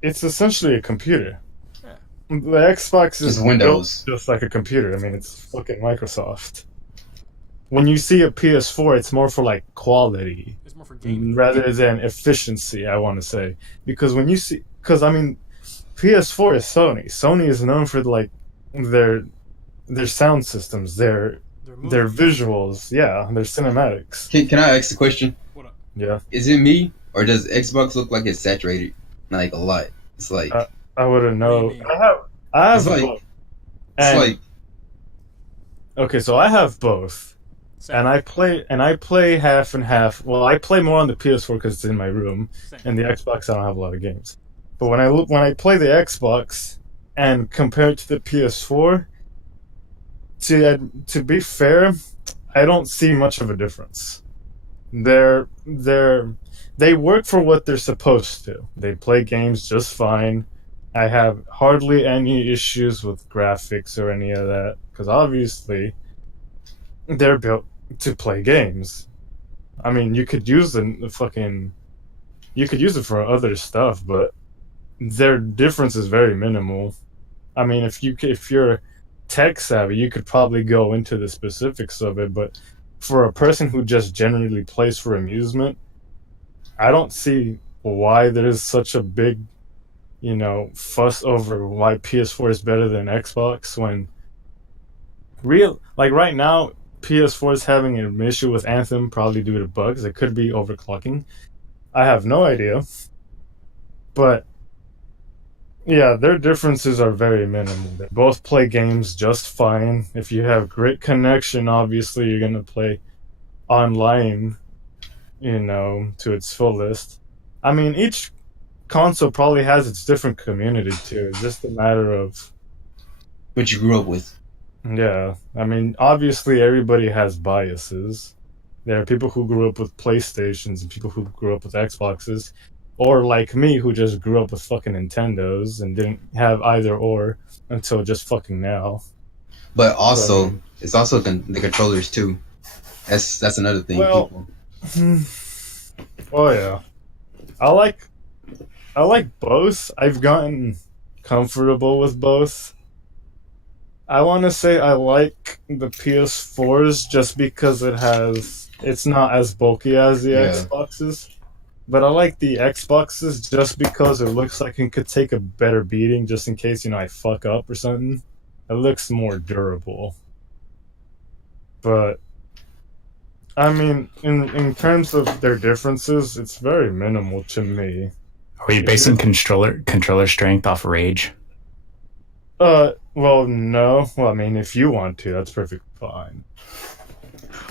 It's essentially a computer. Yeah. The Xbox is Just Windows. built just like a computer. I mean, it's fucking Microsoft. When you see a PS4, it's more for like quality It's more for gaming. rather than efficiency. I want to say because I mean, PS4 is Sony. Sony is known for like their sound systems, their Their visuals, yeah, their cinematics. Can I ask a question? What up? Yeah, Is it me or does Xbox look like it's saturated like a lot? It's like I wouldn't know. What do you mean? I have It's like- both. it's And- like Okay, so I have both, Same. And I play half and half. Well, I play more on the PS4 because it's in my room, Same. and the Xbox I don't have a lot of games. But when I play the Xbox and compare it to the PS4, to be fair, I don't see much of a difference. They work for what they're supposed to. They play games just fine. I have hardly any issues with graphics or any of that because obviously they're built to play games. I mean, you could use it for other stuff, but their difference is very minimal. I mean, if you're tech savvy, you could probably go into the specifics of it, but for a person who just generally plays for amusement, I don't see why there's such a big, fuss over why PS4 is better than Xbox when right now PS4 is having an issue with Anthem probably due to bugs. It could be overclocking. I have no idea. But yeah, their differences are very minimal. They both play games just fine. If you have great connection, obviously you're gonna play online, to its fullest. I mean, each console probably has its different community too. It's just a matter of What you grew up with. yeah. I mean, obviously everybody has biases. There are people who grew up with PlayStations and people who grew up with Xboxes, or like me who just grew up with fucking Nintendos and didn't have either or until just fucking now. But also, So, it's also the controllers too. That's another thing. well, People. oh yeah, I like I like both. I've gotten comfortable with both. I want to say I like the PS4s just because it's not as bulky as the Yeah. Xboxes. But I like the Xboxes just because it looks like it could take a better beating just in case, I fuck up or something. It looks more durable. But I mean, in terms of their differences, it's very minimal to me. Are we basing controller strength off rage? Well, no. Well, I mean, if you want to, that's perfectly fine.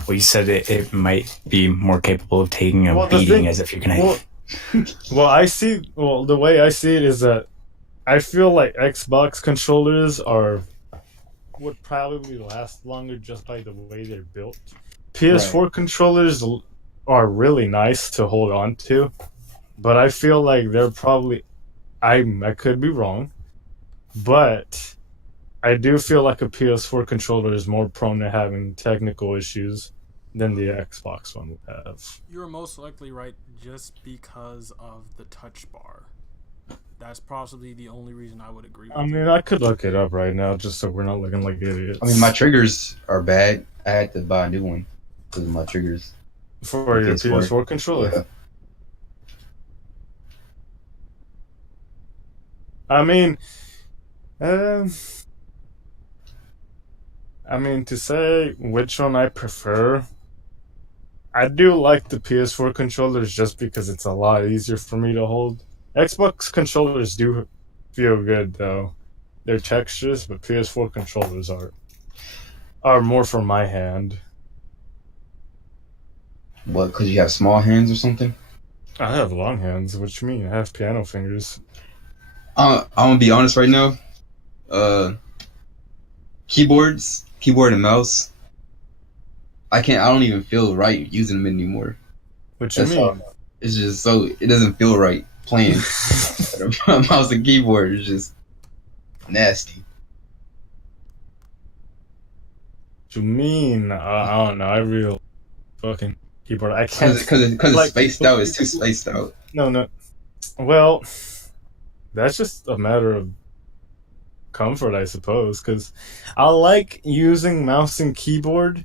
Well, you said it might be more capable of taking a Well, the beating thing- as if you're gonna. Well, the way I see it is that I feel like Xbox controllers would probably last longer just by the way they're built. PS4 controllers are really nice to hold on to, but I feel like they're probably I could be wrong, but I do feel like a PS4 controller is more prone to having technical issues than the Xbox one would have. You're most likely right just because of the touch bar. That's possibly the only reason I would agree with I you. mean, I could look it up right now just so we're not looking like idiots. I mean, my triggers are bad. I had to buy a new one because of my triggers. for your PS4. PS4 controller. Yeah. I mean, um, to say which one I prefer, I do like the PS4 controllers just because it's a lot easier for me to hold. Xbox controllers do feel good though. They're textures, but PS4 controllers are more for my hand. What? Because you have small hands or something? I have long hands. What you mean? I have piano fingers. I'm gonna be honest right now. Keyboard and mouse. I don't even feel right using them anymore. What you That's mean? It's just so it doesn't feel right playing. Mouse and keyboard is just nasty. What you mean? I don't know. I really fucking keyboard. I can't. Because it's like, spaced out. It's too spaced out. No. Well, that's just a matter of comfort, I suppose. Because I like using mouse and keyboard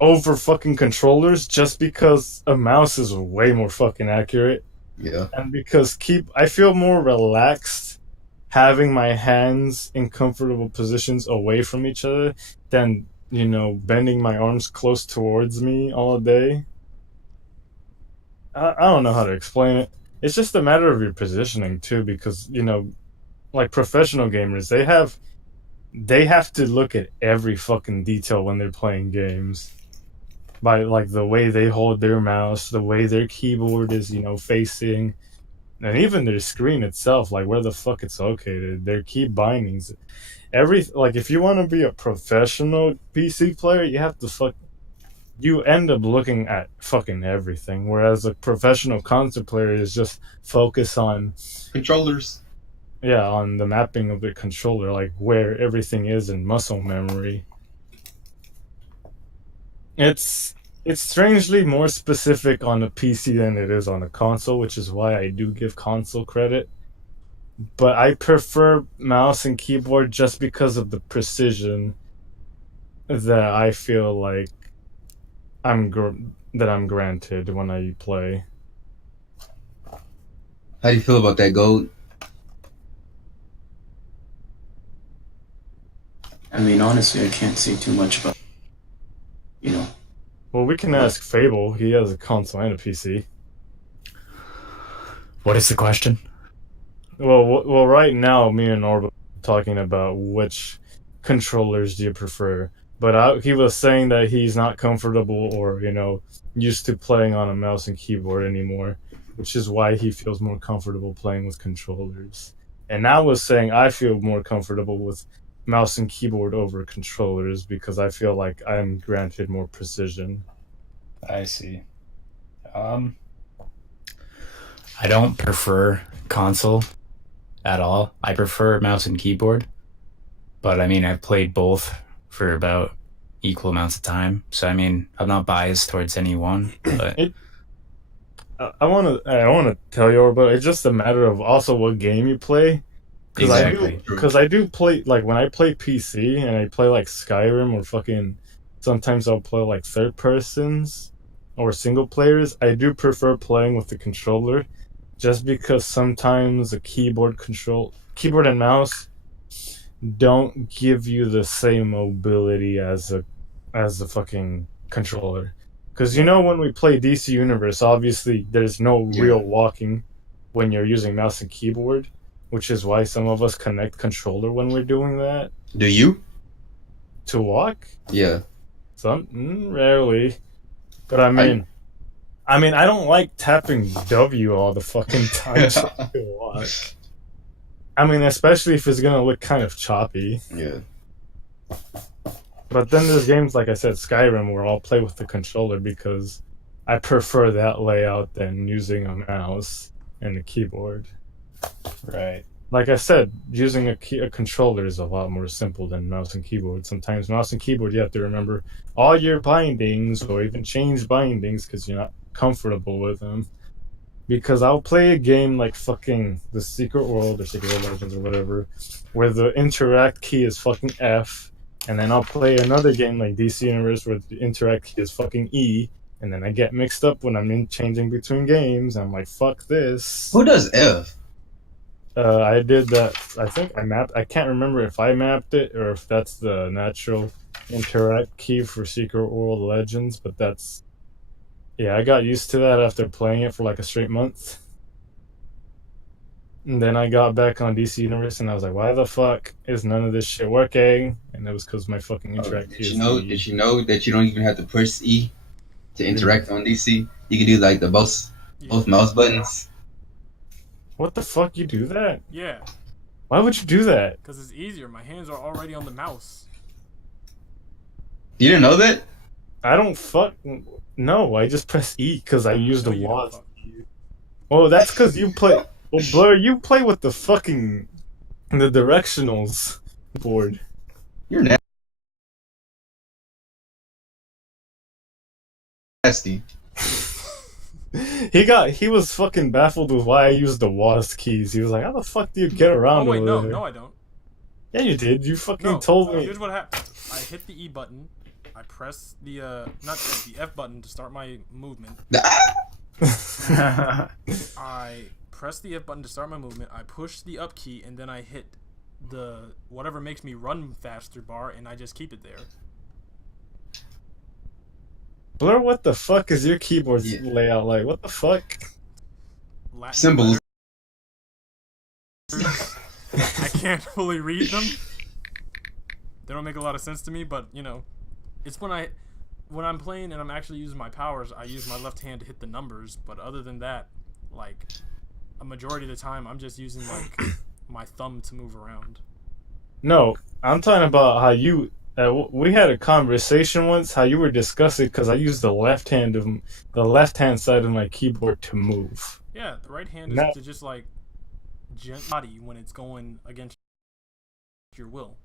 over fucking controllers just because a mouse is way more fucking accurate. Yeah. And because I feel more relaxed having my hands in comfortable positions away from each other than, bending my arms close towards me all day. I don't know how to explain it. It's just a matter of your positioning too, because, like professional gamers, they have to look at every fucking detail when they're playing games. by like the way they hold their mouse, the way their keyboard is, facing, and even their screen itself, like where the fuck it's located, their key bindings. Like if you want to be a professional PC player, you end up looking at fucking everything. Whereas a professional console player is just focus on Controllers. on the mapping of the controller, like where everything is in muscle memory. It's strangely more specific on a PC than it is on a console, which is why I do give console credit. But I prefer mouse and keyboard just because of the precision that I feel like I'm granted when I play. How do you feel about that, Gold? I mean, honestly, I can't say too much about, you know. Well, we can ask Fable. He has a console and a PC. What is the question? Well, right now, me and Orb are talking about which controllers do you prefer. But he was saying that he's not comfortable or, used to playing on a mouse and keyboard anymore, which is why he feels more comfortable playing with controllers. And I was saying I feel more comfortable with mouse and keyboard over controllers because I feel like I'm granted more precision. I see. I don't prefer console at all. I prefer mouse and keyboard. But I mean, I've played both for about equal amounts of time. So I mean, I'm not biased towards any one. But I want to tell you, but it's just a matter of also what game you play. exactly. Because I do play, like, when I play PC and I play, like, Skyrim or fucking... Sometimes I'll play, like, third persons or single players. I do prefer playing with the controller just because sometimes a keyboard and mouse don't give you the same mobility as a fucking controller. Because, when we play DC Universe, obviously there's no real walking when you're using mouse and keyboard. Which is why some of us connect controller when we're doing that. Do you? To walk? Yeah. Rarely. But I mean, I don't like tapping W all the fucking time to walk. I mean, especially if it's gonna look kind of choppy. Yeah. But then there's games, like I said, Skyrim, where I'll play with the controller because I prefer that layout than using a mouse and a keyboard. Right. Like I said, using a controller is a lot more simple than mouse and keyboard. Sometimes mouse and keyboard, you have to remember all your bindings or even change bindings because you're not comfortable with them. Because I'll play a game like fucking The Secret World or Secret World Legends or whatever, where the interact key is fucking F, and then I'll play another game like DC Universe where the interact key is fucking E, and then I get mixed up when I'm changing between games. I'm like, fuck this. Who does F? I did that. I think I mapped. I can't remember if I mapped it or if that's the natural interact key for Secret World Legends, but that's... Yeah, I got used to that after playing it for like a straight month. And then I got back on DC Universe and I was like, why the fuck is none of this shit working? And it was because my fucking interact key Did is you know that you don't even have to press E to interact on DC? You can do like the both mouse buttons. What the fuck? You do that? Yeah. Why would you do that? Because it's easier. My hands are already on the mouse. You didn't know that? I don't fuck... No, I just press E because I use the WASD. You. Oh, that's because you play... Well, Blur, you play with the fucking... The directionals board. You're nasty. He was fucking baffled with why I used the WASD keys. He was like, how the fuck do you get around over there? No, I don't. Yeah, you did. You fucking told me. Here's what happened. I hit the E button. I press the, not the F button to start my movement. I press the F button to start my movement. I push the up key, and then I hit the whatever makes me run faster bar, and I just keep it there. Blur, what the fuck is your keyboard layout like? What the fuck? Latin Symbols. I can't fully read them. They don't make a lot of sense to me, but it's when when I'm playing and I'm actually using my powers, I use my left hand to hit the numbers. But other than that, like a majority of the time, I'm just using like my thumb to move around. No, I'm talking about how you. We had a conversation once how you were discussing because I used the left hand side of my keyboard to move. Yeah, the right hand is No. to just like body when it's going against your will.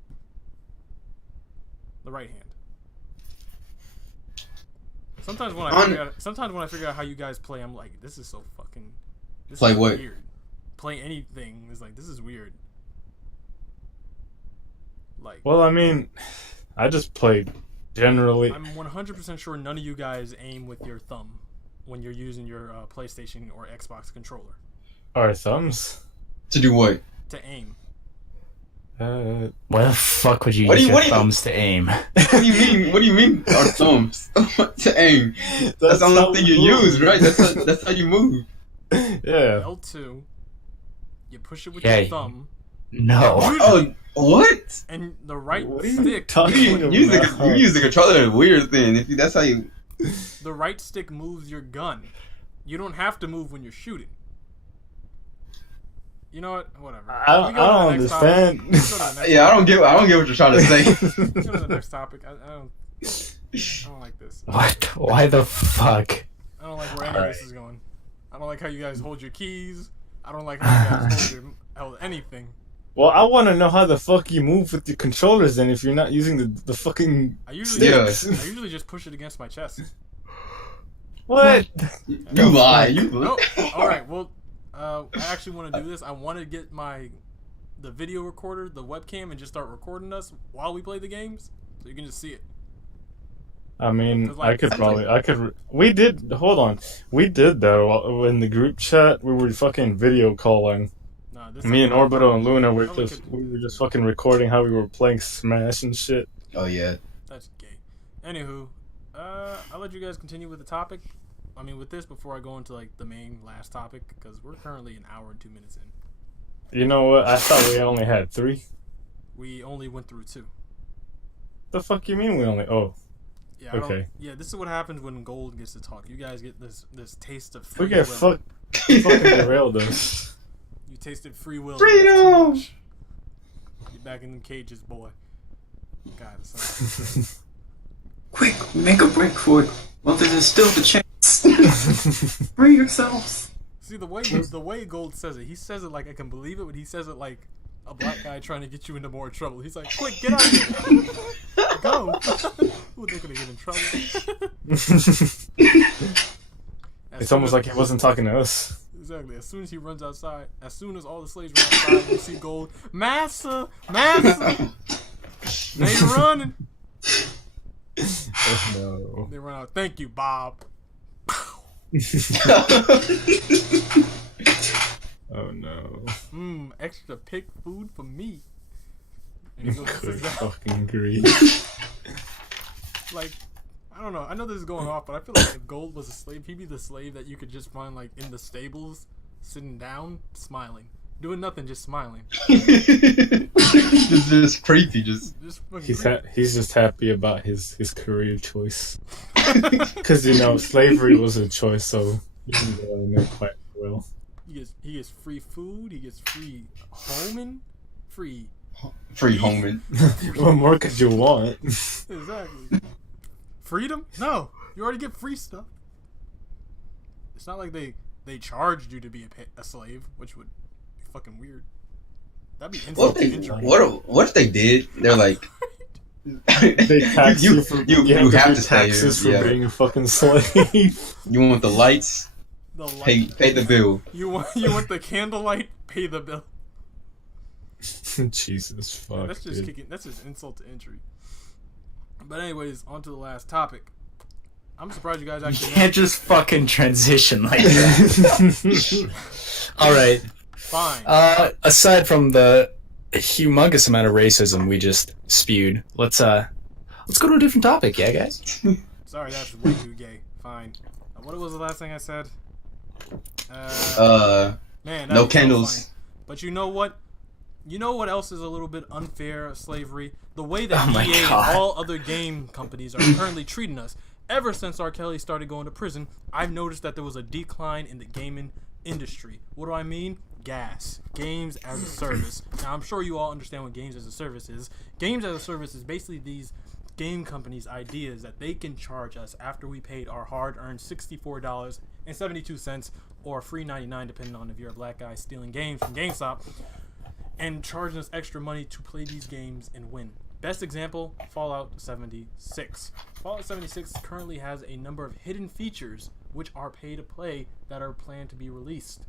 The right hand. Sometimes when I figure out how you guys play, I'm like, this is so fucking. This Play is what? Weird. Play anything is like, this is weird. Like. Well, I mean, I just play generally. I'm 100% sure none of you guys aim with your thumb when you're using your PlayStation or Xbox controller. Our thumbs. To do what? To aim. Why the fuck would you What do use you- your what do you- thumbs to aim? What do you mean? What do you mean? Our thumbs to aim. That's the how only thing you we move. use, right? That's how you move. Yeah. L2. You push it with Yeah. your thumb, No. Oh, what? and the right What are you stick. talking You use the about? you use the controller. A weird thing. If that's how you. The right stick moves your gun. You don't have to move when you're shooting. You know what? Whatever. I We go to don't the next understand. topic. Let's go to the next Yeah, I don't get what you're trying to say. Let's go to the next topic. I don't like this. What? Why the fuck? I don't like where any of this is going. I don't like how you guys hold your keys. I don't like how you guys hold anything. Well, I want to know how the fuck you move with your controllers then if you're not using the fucking I usually sticks. just push it against my chest. What? You lie. You. No. All right. Well, I actually want to do this. I want to get the video recorder, the webcam, and just start recording us while we play the games, so you can just see it. I mean, 'Cause, like, we did, hold on. We did that in the group chat. We were fucking video calling. Nah, this Me and Orbital and Luna were Probably just, could- we were just fucking recording how we were playing Smash and shit. Oh yeah. That's gay. Anywho, I'll let you guys continue with the topic. I mean, with this before I go into like the main last topic, because we're currently an hour and 2 minutes in. You know what? I thought we only had 3. We only went through 2. The fuck you mean we only, oh. Yeah. Okay. Yeah, this is what happens when Gold gets to talk. You guys get this taste of free We get will. fucking derailed us. You tasted free will. Freedom! You're back in them cages, boy. God, son. Quick, make a break for it. Well, there's still the chance. Free yourselves. See the way Gold says it. He says it like I can believe it, but he says it like a black guy trying to get you into more trouble. He's like, "Quick, get out of here, go!" Who they're gonna get in trouble? It's almost like he wasn't talking to us. Exactly. As soon as he runs outside, as soon as all the slaves run outside, you see Gold, Massa, Massa. They running. Oh, no. They run out. Thank you, Bob. Oh no. Extra pick food for me. And he goes and Good sits down. fucking grief. Like, I don't know. I know this is going off, but I feel like if Gold was a slave, he'd be the slave that you could just find like in the stables, sitting down, smiling, doing nothing, just smiling. just creepy. Just. Fucking He's just happy about his career choice. Because, you know, slavery was a choice, so he can go in there quite well. he gets free food. He gets free homing, free. Free homing. What more could you want? Exactly. Freedom? No, you already get free stuff. It's not like they charged you to be a slave, which would be fucking weird. That'd be insult to injury. What if they did? They're like. They tax you for you have have to to pay stay taxes here. for being a fucking slave. You want the lights? The light, Pay the bill. you want the candlelight? Pay the bill. Jesus fuck. That's just dude. that's just insult to injury. But anyways, on to the last topic. I'm surprised you guys You actually. can't just fucking transition like that. All right. Fine. Aside from the humongous amount of racism we just spewed, let's go to a different topic, yeah, guys. Sorry, that's way too gay. Fine. What was the last thing I said? Man, no so candles. funny. But you know what? You know what else is a little bit unfair of slavery? The way that Oh my EA and God. all other game companies are currently treating us. ever since R. Kelly started going to prison, I've noticed that there was a decline in the gaming industry. What do I mean? Gas. Games as a service. Now, I'm sure you all understand what games as a service is. Games as a service is basically these game companies' ideas that they can charge us after we paid our hard-earned $64.72 or $3.99, depending on if you're a black guy stealing games from GameStop, and charging us extra money to play these games and win. Best example, Fallout 76. Fallout 76 currently has a number of hidden features which are pay to play that are planned to be released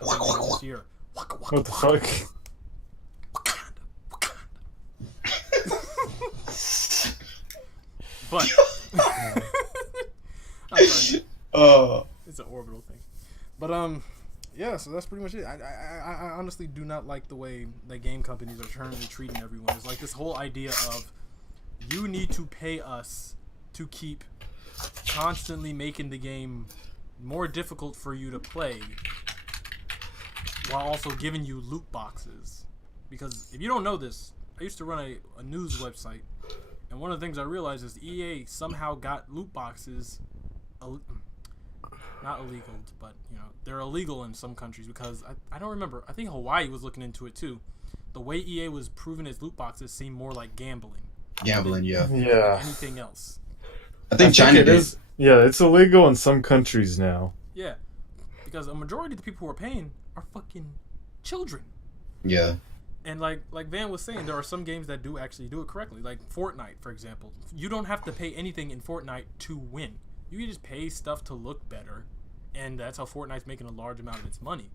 this year. What the fuck? But I'm sorry. It's an orbital thing. But yeah, so that's pretty much it. I honestly do not like the way that game companies are currently treating everyone. It's like this whole idea of you need to pay us to keep constantly making the game more difficult for you to play while also giving you loot boxes. Because if you don't know this, I used to run a news website, and one of the things I realized is EA somehow got loot boxes not illegal, but you know, they're illegal in some countries because I don't remember. I think Hawaii was looking into it too. The way EA was proving its loot boxes seemed more like gambling. Gambling, yeah. Yeah. Anything else? I think China it did. is. Yeah, it's illegal in some countries now. Yeah, because a majority of the people who are paying are fucking children. Yeah. And like Van was saying, there are some games that do actually do it correctly. Like Fortnite, for example. You don't have to pay anything in Fortnite to win. You can just pay stuff to look better, and that's how Fortnite's making a large amount of its money.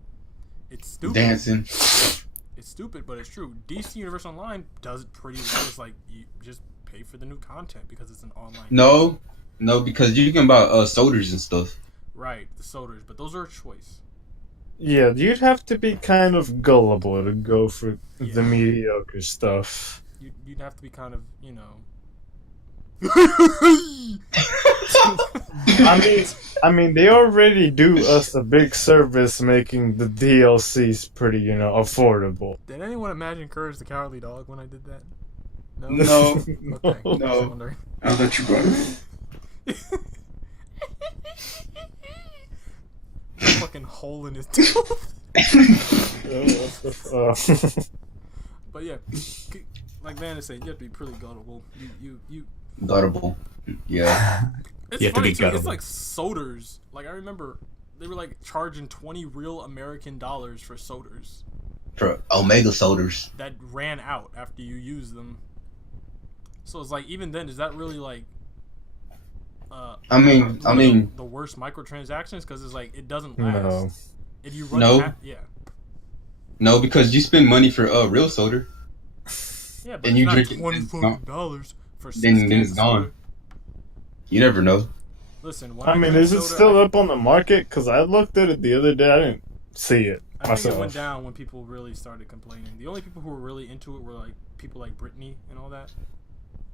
It's stupid. Dancing. It's stupid, but it's true. DC Universe Online does it pretty well. It's like you just pay for the new content because it's an online. No, because you can buy sodas and stuff. Right, the sodas, but those are a choice. Yeah, you'd have to be kind of gullible to go for Yeah. the mediocre stuff. You'd have to be kind of, you know. I mean, they already do us a big service making the DLCs pretty, affordable. Did anyone imagine Courage the Cowardly Dog when I did that? No. Okay. No. Just wondering. I'll let you go. Fucking hole in his tooth. But yeah, like Van is saying, you have to be pretty gullible. You. Gutable. Yeah. It's You have to funny be too. It's gutable. like sodas. Like I remember, they were like charging 20 real American dollars for sodas For Omega sodas. that ran out after you used them. So it's like, even then, is that really like? I mean, the worst microtransactions, because it's like it doesn't No. last. If you run No. yeah, no, because you spend money for real soda. yeah, but And it's you not drink it, $20 it's fucking dollars for 6 Then cans it's of gone. soda. You never know. Listen, when I mean, drink is it soda, still up on the market? Because I looked at it the other day. I didn't see it I think myself. it went down when people really started complaining. The only people who were really into it were like people like Brittany and all that,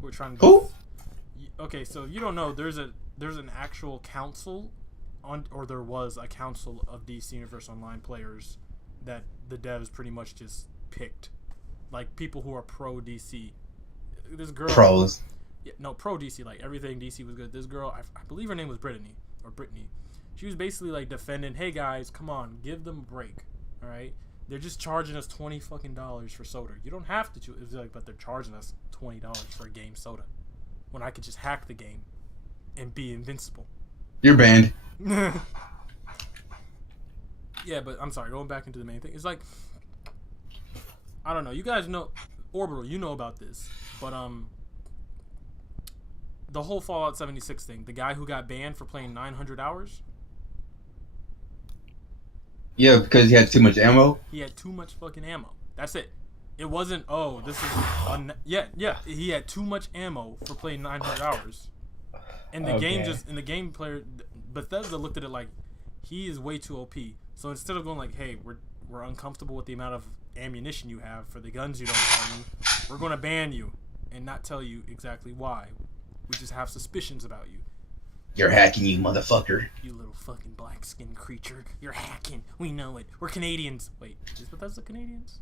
who were trying to. Who? Okay, so you don't know. There's an actual council or there was a council of DC Universe Online players that the devs pretty much just picked, like people who are pro DC. This girl. Pros. Yeah, no, pro DC, like everything DC was good. This girl, I believe her name was Brittany. She was basically like defending, hey guys, come on, give them a break. All right, they're just charging us $20 fucking for soda. You don't have to. It was like, but they're charging us $20 for a game soda, when I could just hack the game and be invincible. You're banned. Yeah, but I'm sorry. Going back into the main thing, it's like, I don't know. You guys know, Orbital. You know about this, but the whole Fallout 76 thing. The guy who got banned for playing 900 hours. Yeah, because he had too much ammo. He had too much fucking ammo. That's it. It wasn't. Oh, this is. Yeah. He had too much ammo for playing 900 hours, and the game Okay. the game player, Bethesda looked at it like he is way too OP. So instead of going like, hey, we're uncomfortable with the amount of ammunition you have for the guns you don't own, we're going to ban you and not tell you exactly why. We just have suspicions about you. You're hacking, you motherfucker. You little fucking black skinned creature. You're hacking. We know it. We're Canadians. Wait, is Bethesda Canadians?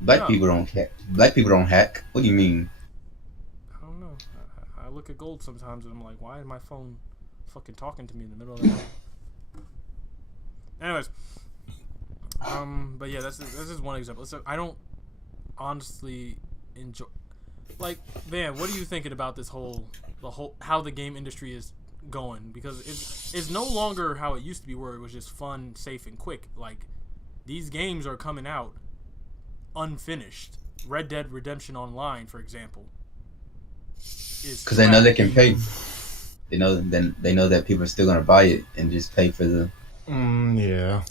Black No. people don't hack. Black people don't hack. What do you mean? I don't know. I look at gold sometimes, and I'm like, why is my phone fucking talking to me in the middle of the night? Anyways, but yeah, this is one example. So I don't honestly enjoy. Like, Van, what are you thinking about the whole how the game industry is going? Because it's no longer how it used to be, where it was just fun, safe, and quick. Like, these games are coming out unfinished. Red Dead Redemption Online, for example, is because they know they can pay. They know that people are still gonna buy it and just pay for the. Yeah.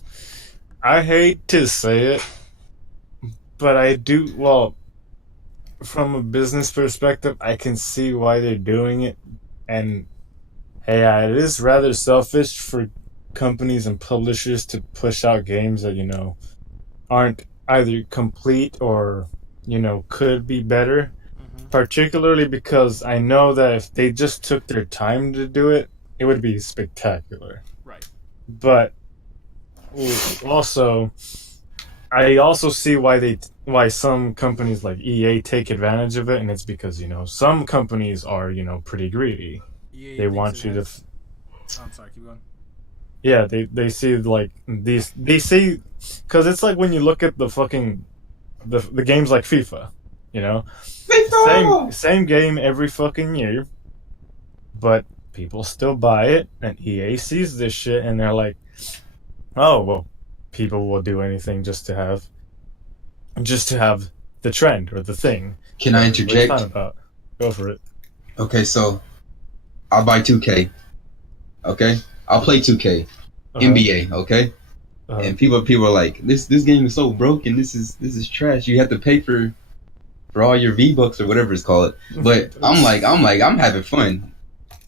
I hate to say it, but I do. Well, from a business perspective, I can see why they're doing it, and hey, it is rather selfish for companies and publishers to push out games that aren't either complete or could be better. Particularly because I know that if they just took their time to do it, it would be spectacular. Right. But also, I also see why some companies like EA take advantage of it, and it's because some companies are pretty greedy. EA They want you to. I'm sorry, keep going. Yeah, they see like these. They see because it's like when you look at the fucking the games like FIFA, same game every fucking year, but people still buy it, and EA sees this shit, and they're like, oh well, people will do anything just to have the trend or the thing. Can I interject? What are you talking about? Go for it. Okay, so I'll buy 2K. Okay, I'll play 2K, NBA. Okay, and people are like, this game is so broken. This is trash. You have to pay for all your V-Bucks or whatever it's called. But I'm having fun.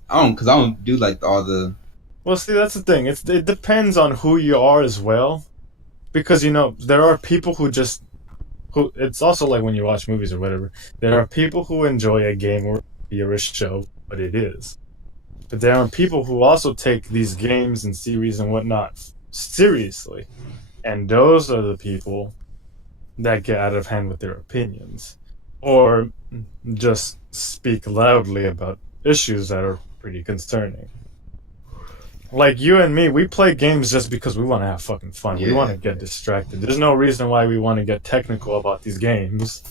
I don't do like all the. Well, see, that's the thing. It depends on who you are as well, because there are people who it's also like when you watch movies or whatever. There are people who enjoy a game or a show, but it is. But there are people who also take these games and series and whatnot seriously, and those are the people that get out of hand with their opinions, or just speak loudly about issues that are pretty concerning. Like you and me, we play games just because we want to have fucking fun. Yeah. We want to get distracted. There's no reason why we want to get technical about these games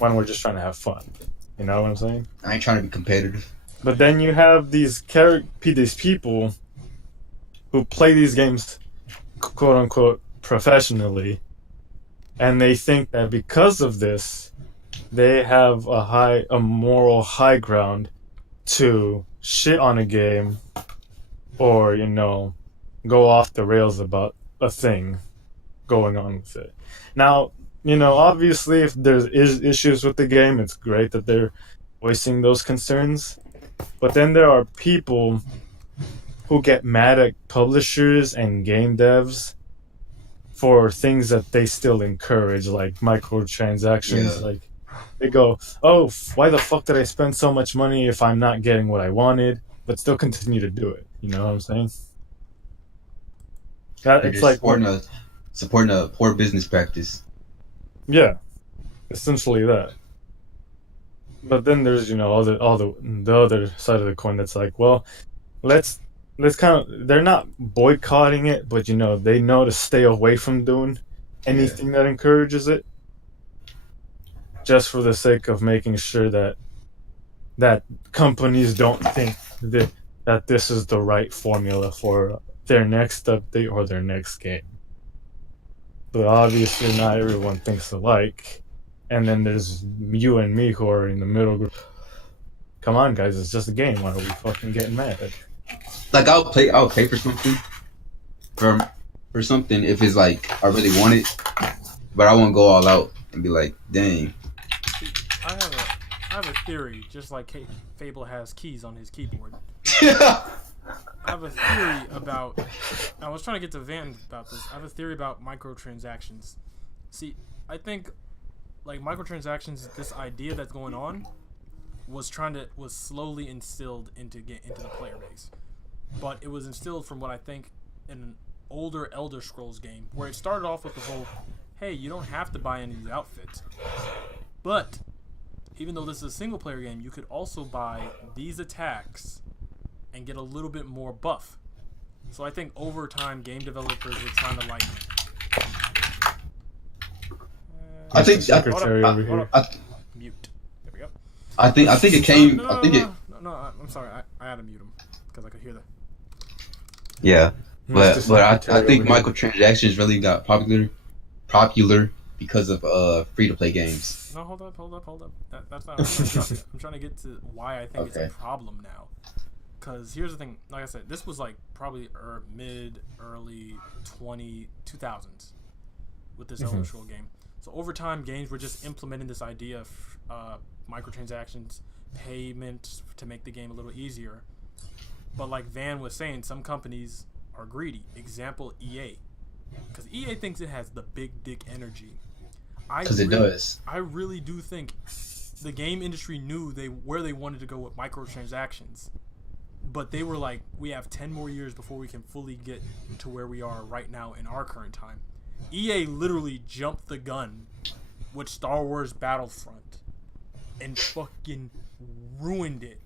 when we're just trying to have fun. You know what I'm saying? I ain't trying to be competitive. But then you have these people who play these games, quote unquote, professionally, and they think that because of this, they have a moral high ground to shit on a game or go off the rails about a thing going on with it. Now, obviously, if there's issues with the game, it's great that they're voicing those concerns. But then there are people who get mad at publishers and game devs for things that they still encourage, like microtransactions. Yeah. Like they go, "Oh, why the fuck did I spend so much money if I'm not getting what I wanted?" But still continue to do it. You know what I'm saying? It's like supporting a poor business practice. Yeah, essentially that. But then there's all the other side of the coin that's like, well, let's kind of, they're not boycotting it, but they know to stay away from doing anything that encourages it, just for the sake of making sure that companies don't think that this is the right formula for their next update or their next game. But obviously not everyone thinks alike. And then there's you and me who are in the middle group. Come on, guys, it's just a game. Why are we fucking getting mad? Like I'll pay for something, for something if it's like I really want it, but I won't go all out and be like, dang. I have a theory, just like Fable has keys on his keyboard. I have a theory about. I was trying to get to Van about this. I have a theory about microtransactions. See, I think like microtransactions, this idea that's going on, was slowly instilled into the player base, but it was instilled from what I think in an older Elder Scrolls game, where it started off with the whole, hey, you don't have to buy any of these outfits, but even though this is a single player game, you could also buy these attacks and get a little bit more buff. So I think over time, game developers were trying to like. I think Secretary over here. Mute. There we go. I think it came. No, I think it. No, I'm sorry. I had to mute him because I could hear that. Yeah, but Mr. I Secretary think over here. microtransactions really got popular because of free to play games. No, hold up. That's not. I'm trying to get to why I think it's a Okay. problem now. Because here's the thing. Like I said, this was like probably early 2000s with this Elder Scroll game. So over time, games were just implementing this idea of microtransactions, payments to make the game a little easier. But like Van was saying, some companies are greedy. Example, EA. Because EA thinks it has the big dick energy. Because it does. I really do think the game industry knew where they wanted to go with microtransactions. But they were like, we have 10 more years before we can fully get to where we are right now in our current time. EA literally jumped the gun with Star Wars Battlefront and fucking ruined it.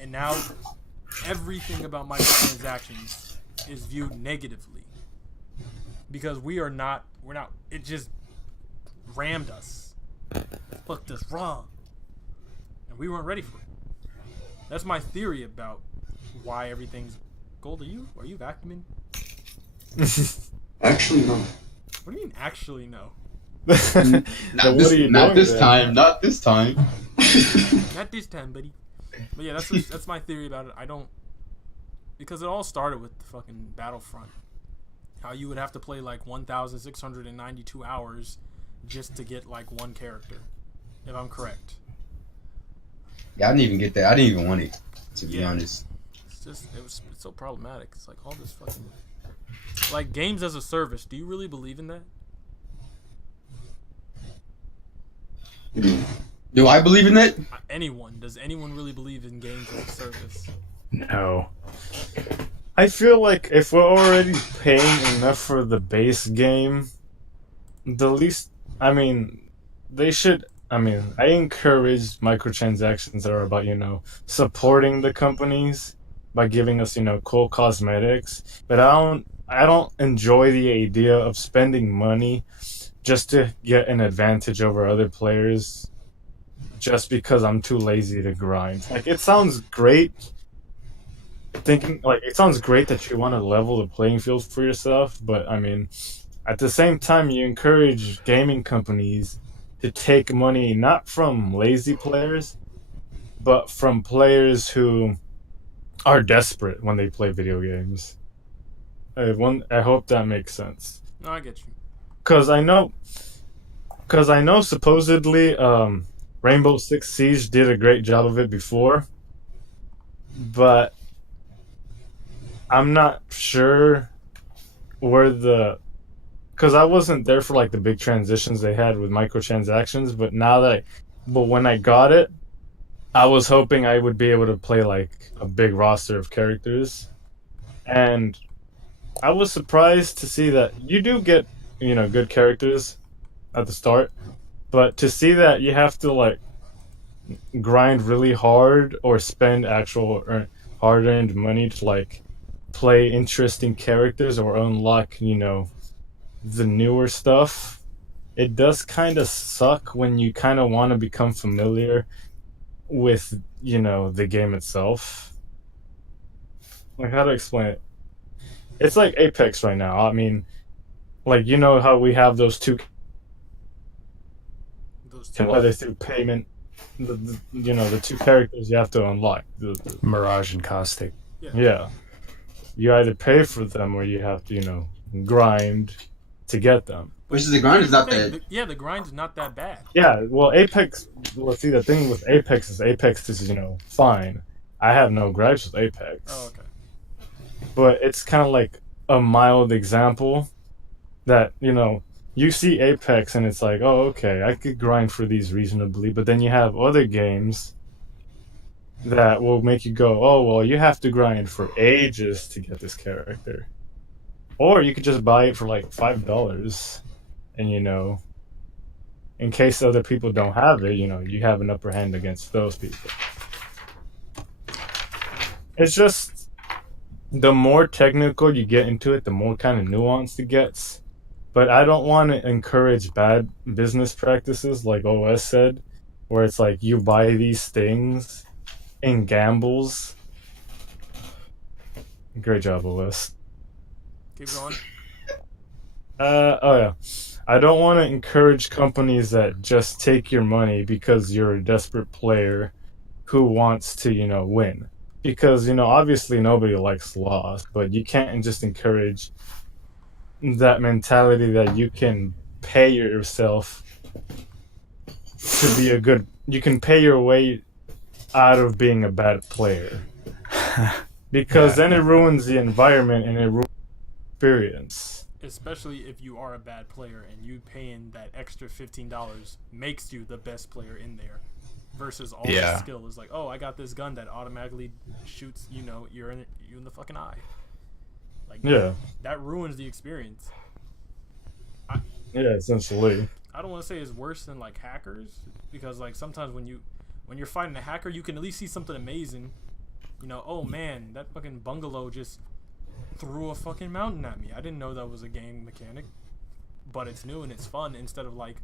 And now everything about microtransactions is viewed negatively. Because we're not, it just rammed us. Fucked us wrong. And we weren't ready for it. That's my theory about why everything's... Gold, are you vacuuming? Actually, no. What do you mean, actually, no? Not this time. Not this time, buddy. But yeah, that's my theory about it. I don't... Because it all started with the fucking Battlefront. How you would have to play like 1,692 hours just to get like one character. If I'm correct. Yeah, I didn't even get that. I didn't even want it, to be honest. It's so problematic. It's like all this fucking... Like games as a service. Do you really believe in that? Do I believe in that? Does anyone really believe in games as a service? No. I feel like if we're already paying enough for the base game, the least, they should, I encourage microtransactions that are about, supporting the companies by giving us, cool cosmetics, but I don't enjoy the idea of spending money just to get an advantage over other players just because I'm too lazy to grind. Like, it sounds great it sounds great that you want to level the playing field for yourself, but at the same time you encourage gaming companies to take money not from lazy players but from players who are desperate when they play video games. I hope that makes sense. No, I get you. Because I know supposedly Rainbow Six Siege did a great job of it before, but I'm not sure because I wasn't there for like the big transitions they had with microtransactions, but when I got it, I was hoping I would be able to play like a big roster of characters, and I was surprised to see that you do get, good characters at the start, but to see that you have to like grind really hard or spend actual hard-earned money to like play interesting characters or unlock, the newer stuff, it does kind of suck when you kind of want to become familiar with, the game itself. Like, how to explain it? It's like Apex right now. How we have those two whether through payment, the two characters you have to unlock. The Mirage and Caustic. Yeah. You either pay for them or you have to, grind to get them. Which is the grind is not that. Yeah, the grind is not that bad. Yeah, well, Apex. Well, see, the thing with Apex is, fine. I have no gripes with Apex. Oh, okay. But it's kind of like a mild example that, you see Apex and it's like, oh, okay, I could grind for these reasonably. But then you have other games that will make you go, oh, well, you have to grind for ages to get this character. Or you could just buy it for like $5 and, in case other people don't have it, you have an upper hand against those people. It's just the more technical you get into it, the more kind of nuanced it gets. But I don't want to encourage bad business practices like OS said, where it's like you buy these things in gambles. Great job, OS. Keep going. Oh yeah. I don't want to encourage companies that just take your money because you're a desperate player who wants to, win. Because, obviously nobody likes loss, but you can't just encourage that mentality that you can pay yourself to be a good. You can pay your way out of being a bad player. Because then it ruins the environment and it ruins the experience. Especially if you are a bad player and you paying that extra $15 makes you the best player in there, versus all the skill is like, oh, I got this gun that automatically shoots, you're in the fucking eye. Like, that ruins the experience. Essentially. I don't want to say it's worse than like hackers, because like sometimes when you're fighting a hacker, you can at least see something amazing. Oh man, that fucking bungalow just threw a fucking mountain at me. I didn't know that was a game mechanic, but it's new and it's fun. Instead of like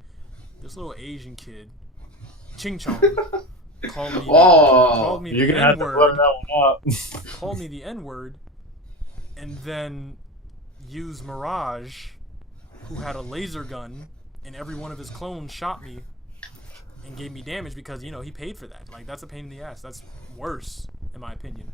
this little Asian kid, Ching Chong, called me you're the gonna have to run that one up. Called me the N-word, and then use Mirage, who had a laser gun, and every one of his clones shot me and gave me damage because he paid for that. Like, that's a pain in the ass. That's worse, in my opinion.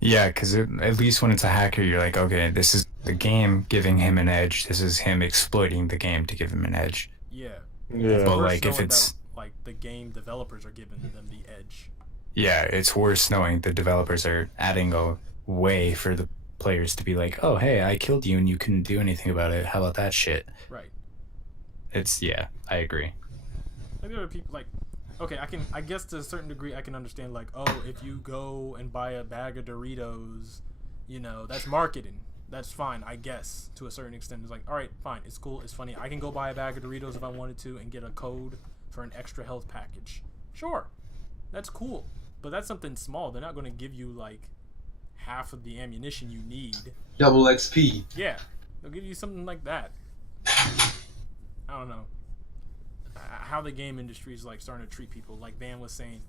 Yeah, because at least when it's a hacker, you're like, okay, this is the game giving him an edge. This is him exploiting the game to give him an edge. Yeah. But like if it's like the game developers are giving them the edge. Yeah, it's worse knowing the developers are adding a way for the players to be like, oh, hey, I killed you and you couldn't do anything about it. How about that shit? Right. I agree. Like, there are people like, okay, I guess to a certain degree I can understand, like, oh, if you go and buy a bag of Doritos, that's marketing. That's fine, I guess, to a certain extent. It's like, all right, fine, it's cool, it's funny. I can go buy a bag of Doritos if I wanted to and get a code for an extra health package. Sure, that's cool, but that's something small. They're not going to give you, like, half of the ammunition you need. Double XP. Yeah, they'll give you something like that. I don't know how the game industry is like starting to treat people. Like Van was saying,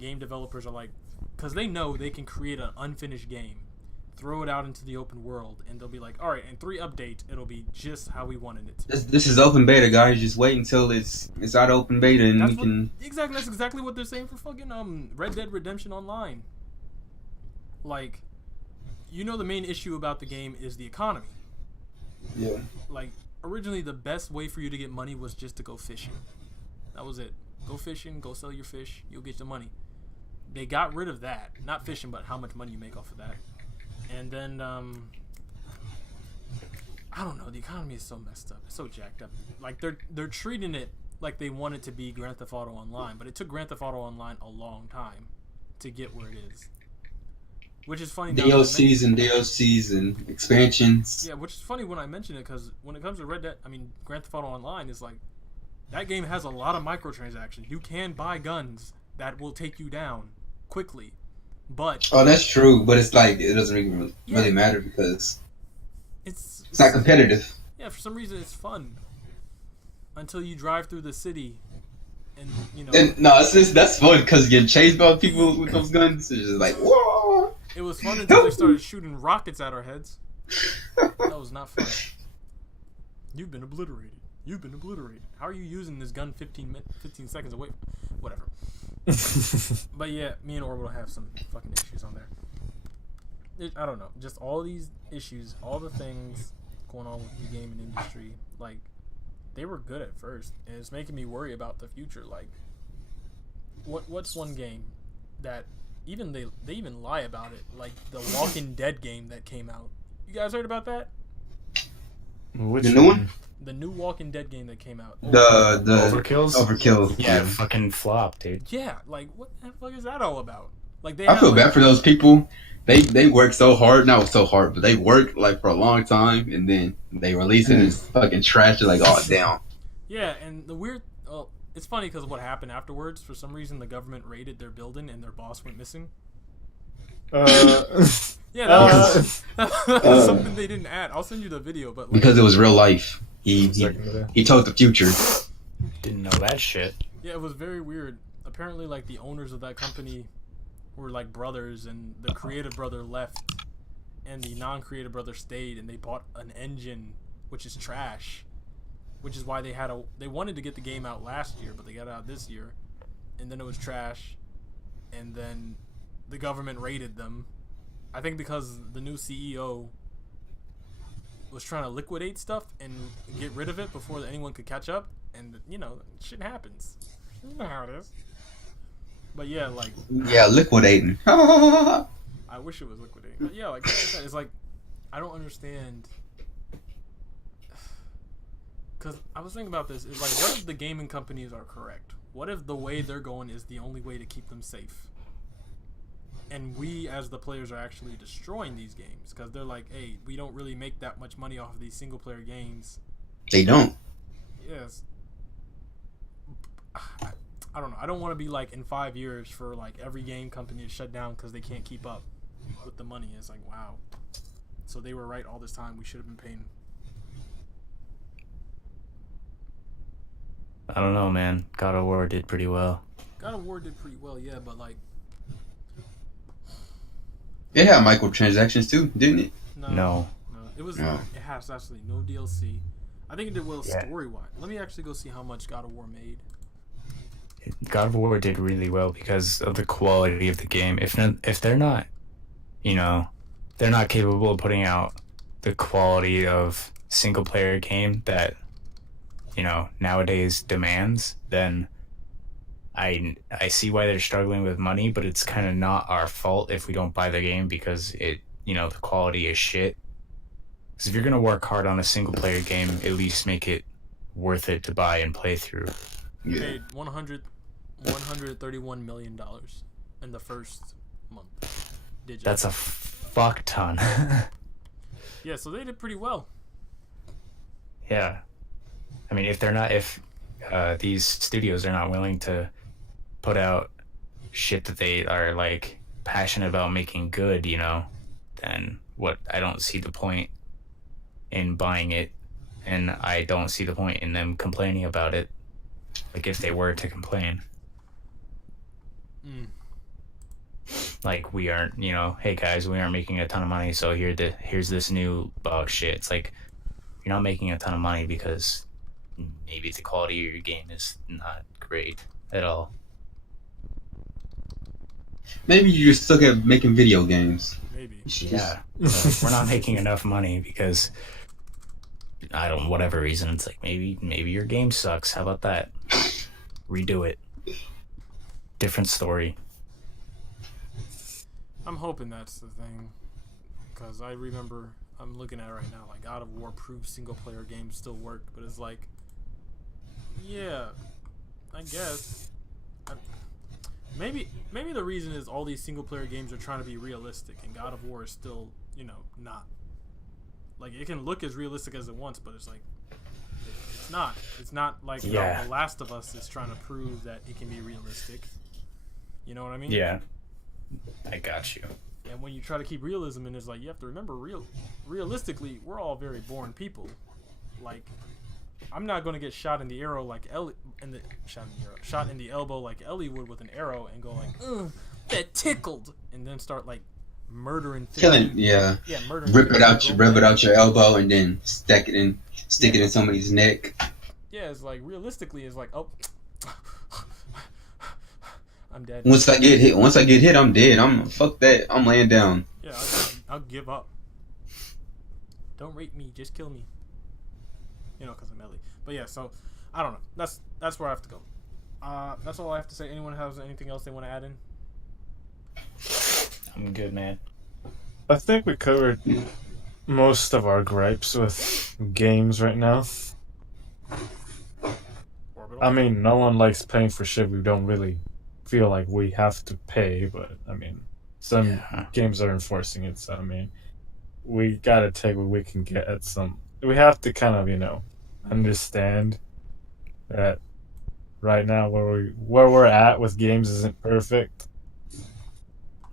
game developers are like, because they know they can create an unfinished game, throw it out into the open world, and they'll be like, all right, in 3 updates it'll be just how we wanted it to be. This is open beta, guys. Just wait until it's out of open beta and that's exactly what they're saying for fucking Red Dead Redemption Online. Like, the main issue about the game is the economy. Yeah. Like, originally the best way for you to get money was just to go fishing. That was it. Go fishing, go sell your fish, you'll get your money. They got rid of that. Not fishing, but how much money you make off of that. And then, I don't know, the economy is so messed up. It's so jacked up. Like, they're treating it like they want it to be Grand Theft Auto Online, but it took Grand Theft Auto Online a long time to get where it is. Which is funny. DLCs and expansions. Yeah, which is funny when I mention it, because when it comes to Grand Theft Auto Online is like, that game has a lot of microtransactions. You can buy guns that will take you down quickly, but that's true. But it's like it doesn't really matter because it's not competitive. Yeah, for some reason it's fun until you drive through the city. And that's fun because you get chased by people with those guns. It's just like, whoa. It was fun until they started shooting rockets at our heads. That was not fun. You've been obliterated. How are you using this gun 15 seconds away? Whatever. But yeah, me and Orbital have some fucking issues on there. I don't know. Just all these issues, all the things going on with the gaming industry. Like, they were good at first, and it's making me worry about the future. Like, what's one game that even they even lie about it? Like the Walking Dead game that came out. You guys heard about that? Which the new one? The new Walking Dead game that came out. The Overkill. Yeah, fucking flop, dude. Yeah, like what the fuck is that all about? Like I feel bad for those people. They work so hard, not so hard, but they work like for a long time, and then they release it and it's fucking trash. They're like, oh damn. Yeah, and the weird. Oh, it's funny because of what happened afterwards. For some reason, the government raided their building and their boss went missing. Yeah, that was something they didn't add. I'll send you the video, but because it was real life. He told the future. Didn't know that shit. Yeah, it was very weird. Apparently, like the owners of that company were like brothers, and the creative brother left, and the non-creative brother stayed, and they bought an engine which is trash, which is why they wanted to get the game out last year, but they got it out this year, and then it was trash, and then the government raided them. I think because the new CEO was trying to liquidate stuff and get rid of it before anyone could catch up, and shit happens. You know how it is. But yeah, like liquidating. I wish it was liquidating. But yeah, like I said, it's like I don't understand. Because I was thinking about this. It's like, what if the gaming companies are correct? What if the way they're going is the only way to keep them safe? And we, as the players, are actually destroying these games because they're like, hey, we don't really make that much money off of these single-player games. They don't. Yes. I don't know. I don't want to be like in 5 years for like every game company to shut down because they can't keep up with the money. It's like, wow. So they were right all this time. We should have been paying. I don't know, man. God of War did pretty well. God of War did pretty well, yeah, but like. It had microtransactions too, didn't it? No. It was. No. It has actually no DLC. I think it did well story-wise. Let me actually go see how much God of War made. God of War did really well because of the quality of the game. If they're not, they're not capable of putting out the quality of single-player game that, nowadays demands, then I see why they're struggling with money, but it's kind of not our fault if we don't buy the game because the quality is shit. Because if you're going to work hard on a single-player game, at least make it worth it to buy and play through. Yeah. Paid $131 million in the first month. That's a fuck ton. Yeah, so they did pretty well. Yeah. I mean, if these studios are not willing to put out shit that they are like passionate about making good, then I don't see the point in buying it, and I don't see the point in them complaining about it. Like if they were to complain. Like we aren't, hey guys, we aren't making a ton of money, so here's this new bug shit. It's like you're not making a ton of money because maybe the quality of your game is not great at all. Maybe you just suck at making video games. Maybe. Yeah. We're not making enough money because whatever reason. It's like maybe your game sucks. How about that? Redo it. Different story. I'm hoping that's the thing, because I remember I'm looking at it right now. Like God of War proof single player games still work, but it's like, yeah, I guess. Maybe the reason is all these single player games are trying to be realistic, and God of War is still, not. Like it can look as realistic as it wants, but it's like it's not. It's not like The Last of Us is trying to prove that it can be realistic. You know what I mean? Yeah. I got you. And when you try to keep realism in, it's like you have to remember realistically, we're all very boring people. Like, I'm not going to get shot in the arrow like Ellie shot in the elbow like Ellie would with an arrow and go like, ugh, that tickled, and then start like murdering things. Killing, yeah, murdering. Rip it out your elbow and then stick it in somebody's neck. Yeah, it's like realistically, it's like, oh, I'm dead. Once I get hit, I'm dead. Fuck that. I'm laying down. Yeah, I'll give up. Don't rape me, just kill me. Because I'm Ellie. But yeah, so I don't know. That's where I have to go. That's all I have to say. Anyone has anything else they want to add in? I'm good, man. I think we covered most of our gripes with games right now. I mean, no one likes paying for shit we don't really feel like we have to pay, but I mean, some games are enforcing it, so I mean, we gotta take what we can get at some. We have to kind of, understand that right now where we're at with games isn't perfect.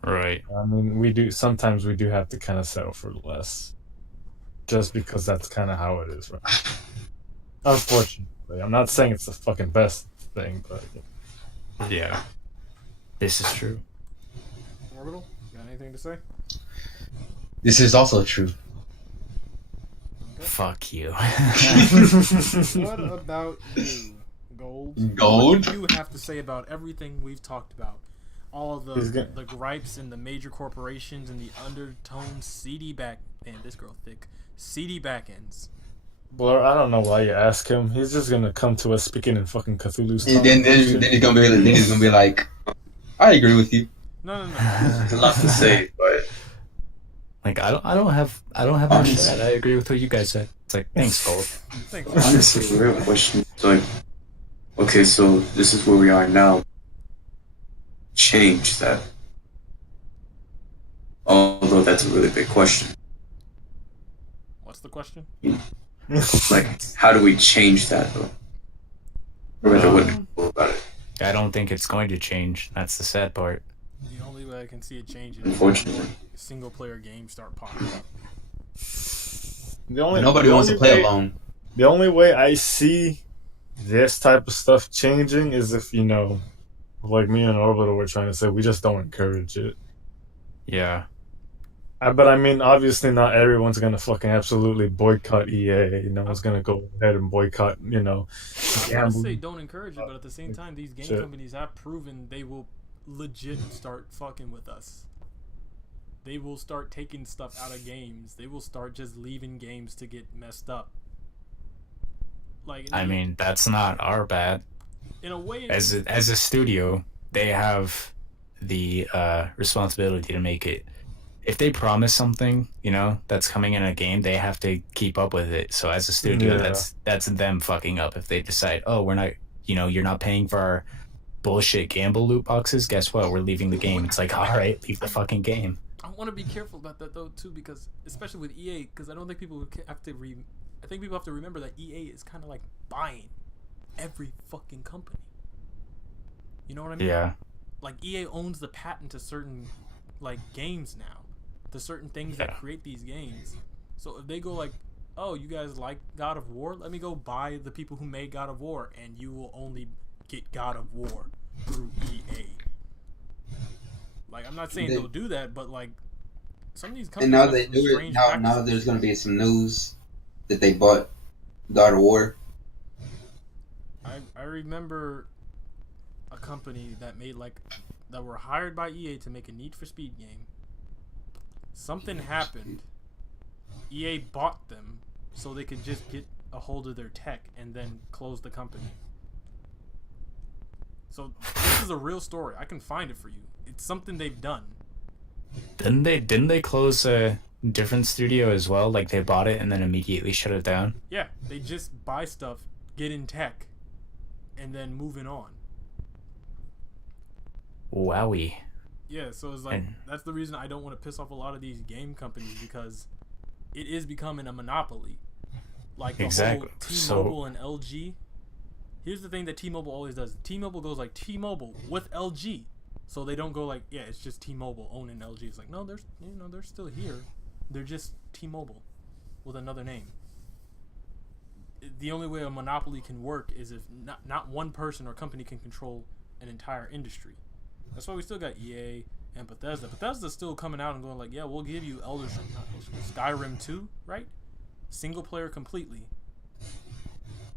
Right. I mean, sometimes we do have to kind of settle for less, just because that's kind of how it is, right? Unfortunately, I'm not saying it's the fucking best thing, but Yeah. This is true. Orbital, got anything to say? This is also true. Fuck you. What about you, Gold? Gold? What do you have to say about everything we've talked about? All of the gripes and the major corporations and the undertone seedy back... Damn, this girl thick. Seedy backends. Blur, I don't know why you ask him. He's just gonna come to us speaking in fucking Cthulhu's tongue. And then he's gonna be like, I agree with you. No. There's a lot to say, but Like I don't have much to that. I agree with what you guys said. It's like thanks, Gold. Thanks. honestly, the real question is like, okay, so this is where we are now. Change that. Although that's a really big question. What's the question? Like, how do we change that though? Or rather, what do we do about it? I don't think it's going to change. That's the sad part. The only way I can see it changing Unfortunately. is single player games start popping up. Nobody wants to play alone. The only way I see this type of stuff changing is if, like me and Orbital were trying to say, we just don't encourage it. Yeah. But I mean, obviously not everyone's gonna fucking absolutely boycott EA. No one's gonna go ahead and boycott, I would say gambling. don't encourage it, but at the same time, these game Shit. companies have proven they will legit start fucking with us. They will start taking stuff out of games. They will start just leaving games to get messed up. Like, I mean, that's not our bad. in a way, As a studio, they have the responsibility to make it. If they promise something, that's coming in a game, they have to keep up with it. So as a studio, Yeah. that's them fucking up. If they decide, oh, we're not, you're not paying for our bullshit gamble loot boxes, guess what? We're leaving the game. It's like, all right, leave the fucking game. I want to be careful about that though too, because especially with EA, because I don't think people have to I think people have to remember that EA is kind of like buying every fucking company. You know what I mean? Yeah. Like EA owns the patent to certain like games now, to certain things that create these games. So if they go like, oh, you guys like God of War, let me go buy the people who made God of War, and you will only get God of War through EA. Like, I'm not saying they'll do that, but like some of these companies. And now have they some do it. strange Now practices. there's gonna be some news that they bought God of War. I remember a company that were hired by EA to make a Need for Speed game. Something happened. EA bought them so they could just get a hold of their tech and then close the company. So this is a real story. I can find it for you. It's something they've done. Didn't they close a different studio as well? Like they bought it and then immediately shut it down? Yeah, they just buy stuff, get in tech, and then moving on. Wowie. Yeah, so it's like that's the reason I don't want to piss off a lot of these game companies, because it is becoming a monopoly. Like the Exactly. whole T-Mobile and LG. Here's the thing that T-Mobile always does. T-Mobile goes like T-Mobile with LG. So they don't go like, yeah, it's just T-Mobile owning LG. It's like, no, they're still here. They're just T-Mobile with another name. The only way a monopoly can work is if not one person or company can control an entire industry. That's why we still got EA and Bethesda. Bethesda's still coming out and going like, yeah, we'll give you Skyrim 2, right? Single player completely.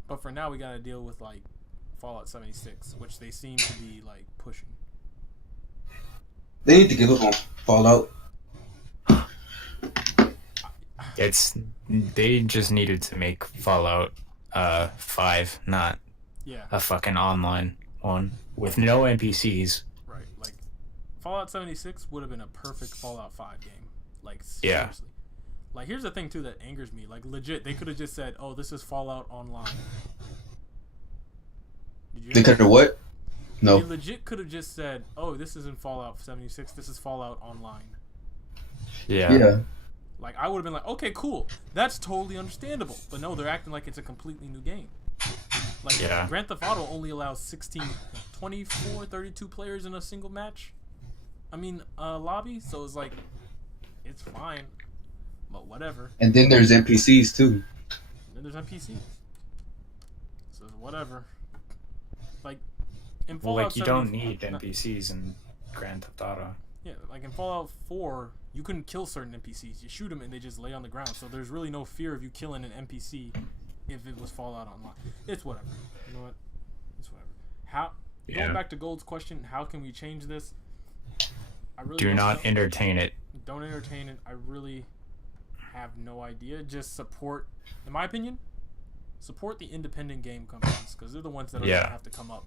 But for now, we gotta deal with like Fallout 76, which they seem to be like pushing. They need to give up on Fallout. They just needed to make Fallout 5, not Yeah, a fucking online one with no NPCs. right. Like Fallout 76 would have been a perfect Fallout 5 game. Like Yeah. seriously. Like here's the thing too that angers me. Like legit, they could have just said, "Oh, this is Fallout Online." Did you They hear could that? have what? No. They legit could have just said, "Oh, this isn't Fallout 76. This is Fallout Online." Yeah. Like I would have been like, "Okay, cool. That's totally understandable." But no, they're acting like it's a completely new game. Like, Yeah. Grand Theft Auto only allows 16, 24, 32 players in a single match. I mean, lobby. So it's like, it's fine, but whatever. And then there's NPCs too. And then there's NPCs. So whatever. Like, in Well, Fallout like you 70 don't need NPCs in Grand Theft Auto. Yeah, like in Fallout 4, you couldn't kill certain NPCs. You shoot them and they just lay on the ground. So there's really no fear of you killing an NPC if it was Fallout Online. It's whatever. You know what? It's whatever. Going back to Gold's question, how can we change this? I really Do not entertain it. Don't entertain it. I really have no idea. Just support, in my opinion, support the independent game companies because they're the ones that are going to have to come up.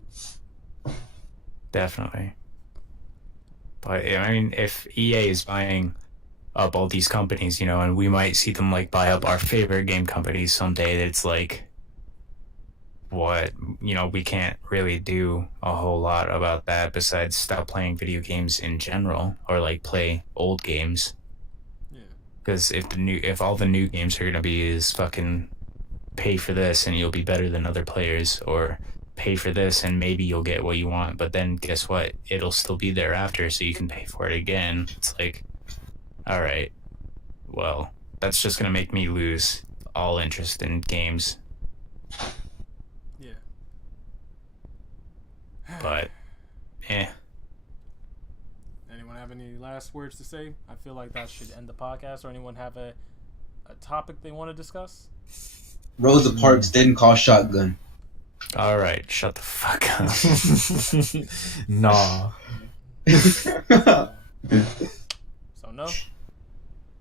Definitely. But I mean, if EA is buying up all these companies, you know, and we might see them like buy up our favorite game companies someday, it's like, what, you know, we can't really do a whole lot about that besides stop playing video games in general or like play old games. Yeah. Because if all the new games are gonna be is fucking pay for this and you'll be better than other players, or pay for this and maybe you'll get what you want, but then guess what? It'll still be there after, so you can pay for it again. It's like, all right, well, that's just gonna make me lose all interest in games. Yeah. But, Anyone have any last words to say? I feel like that should end the podcast. Or anyone have a topic they want to discuss? Rosa Parks didn't call shotgun. all right, shut the fuck up. Nah. So no.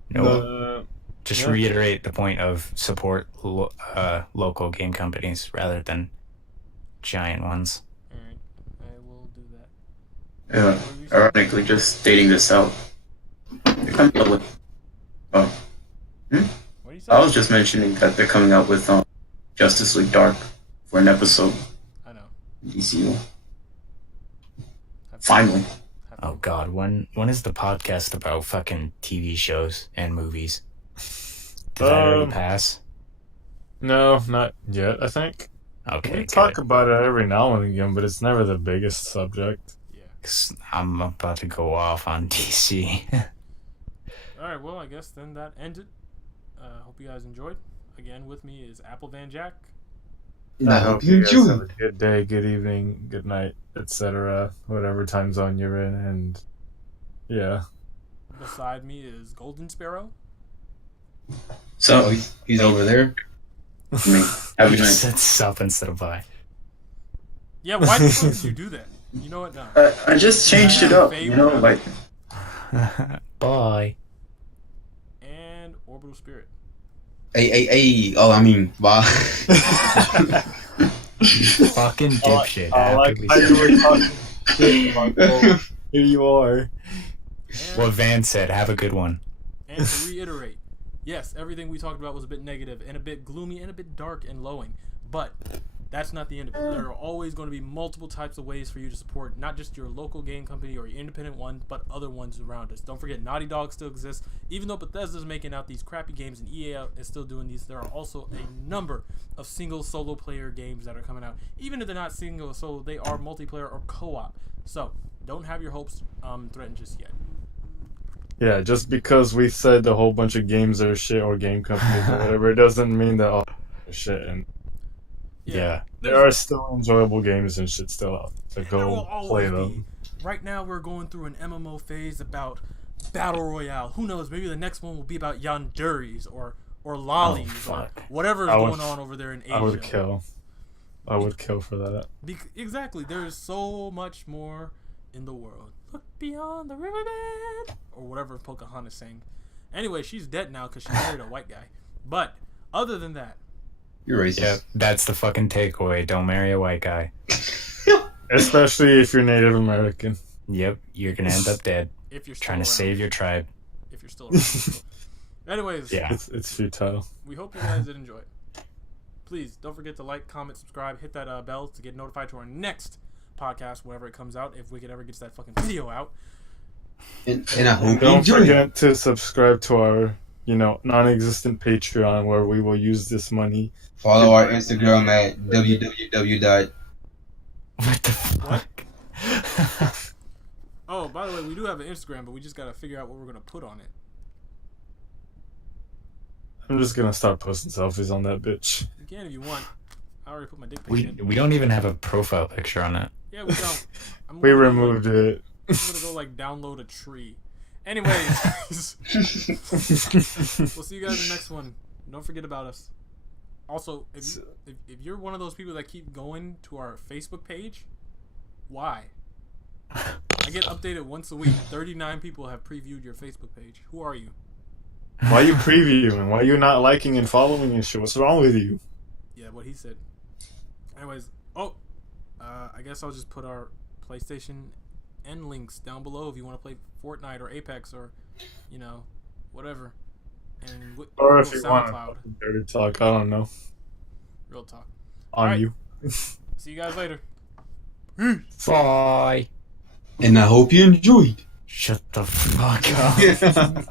No. Just reiterate the point of support local game companies rather than giant ones. Alright, I will do that. Yeah, ironically, just stating this out. They're coming out with. What do you say? I was just mentioning that they're coming out with Justice League Dark for an episode. I know. DCU. Finally. Oh god, when is the podcast about fucking TV shows and movies? Did that already pass? No, not yet, I think. Okay, We talk about it every now and again, but it's never the biggest subject. Yeah. 'Cause I'm about to go off on DC. Alright, well, I guess then that ended. Hope you guys enjoyed. Again, with me is Apple Van Jack. I hope you guys have a good day, good evening, good night, etc. Whatever time zone you're in, and yeah. Beside me is Golden Sparrow. So, He's over there. have a You good just night. said sup instead of bye. Yeah, why the fuck did you do that? You know what? No. I just changed it up, you know, like. Bye. And Orbital Spirit. Hey. Oh, I mean, bye. Fucking dipshit. I like After we how you said- were talking shit, Michael. Here you are. And, What Van said, have a good one. and to reiterate, yes, everything we talked about was a bit negative and a bit gloomy and a bit dark and lowing, but that's not the end of it. There are always going to be multiple types of ways for you to support not just your local game company or your independent one, but other ones around us. Don't forget, Naughty Dog still exists. Even though Bethesda's making out these crappy games and EA is still doing these, there are also a number of single solo player games that are coming out. Even if they're not single solo, they are multiplayer or co-op. So don't have your hopes threatened just yet. Yeah, just because we said a whole bunch of games are shit or game companies or whatever, it doesn't mean that all are shit. And Yeah. there are still enjoyable games and shit still out. So There will go always play be. them. Right now, we're going through an MMO phase about Battle Royale. Who knows? Maybe the next one will be about yanduris or lollies or fuck. whatever is I would- going on over there in Asia. I would kill. I would kill for that. Exactly. There is so much more in the world. Look beyond the riverbed, or whatever Pocahontas sang. Anyway, she's dead now because she married a white guy. But other than that, You're racist. Yeah, that's the fucking takeaway. Don't marry a white guy. Especially if you're Native American. Yep, you're gonna end up dead. if you're still Trying to around, save your tribe. if you're still around. Anyways, Yeah. It's futile. we hope you guys did enjoy it. Please don't forget to like, comment, subscribe, hit that bell to get notified to our next podcast whenever it comes out. If we could ever get that fucking video out. And I hope you Don't enjoy it. forget to subscribe to our non-existent Patreon where we will use this money. Follow our Instagram at www. What the fuck? Oh, by the way, we do have an Instagram, but we just gotta figure out what we're gonna put on it. I'm just gonna start posting selfies on that bitch. You can if you want. I already put my dick pic in. We don't even have a profile picture on it. Yeah, we don't. We removed it. I'm gonna go like download a tree. Anyways, we'll see you guys in the next one. Don't forget about us. Also, if you're one of those people that keep going to our Facebook page, why? I get updated once a week. 39 people have previewed your Facebook page. Who are you? Why are you previewing? Why are you not liking and following and shit? What's wrong with you? Yeah, what he said. Anyways, I guess I'll just put our PlayStation end links down below if you want to play Fortnite or Apex or, whatever. And Or if you SoundCloud. want dirty talk, I don't know. Real talk. On Alright. you. See you guys later. Bye. And I hope you enjoyed. Shut the fuck up.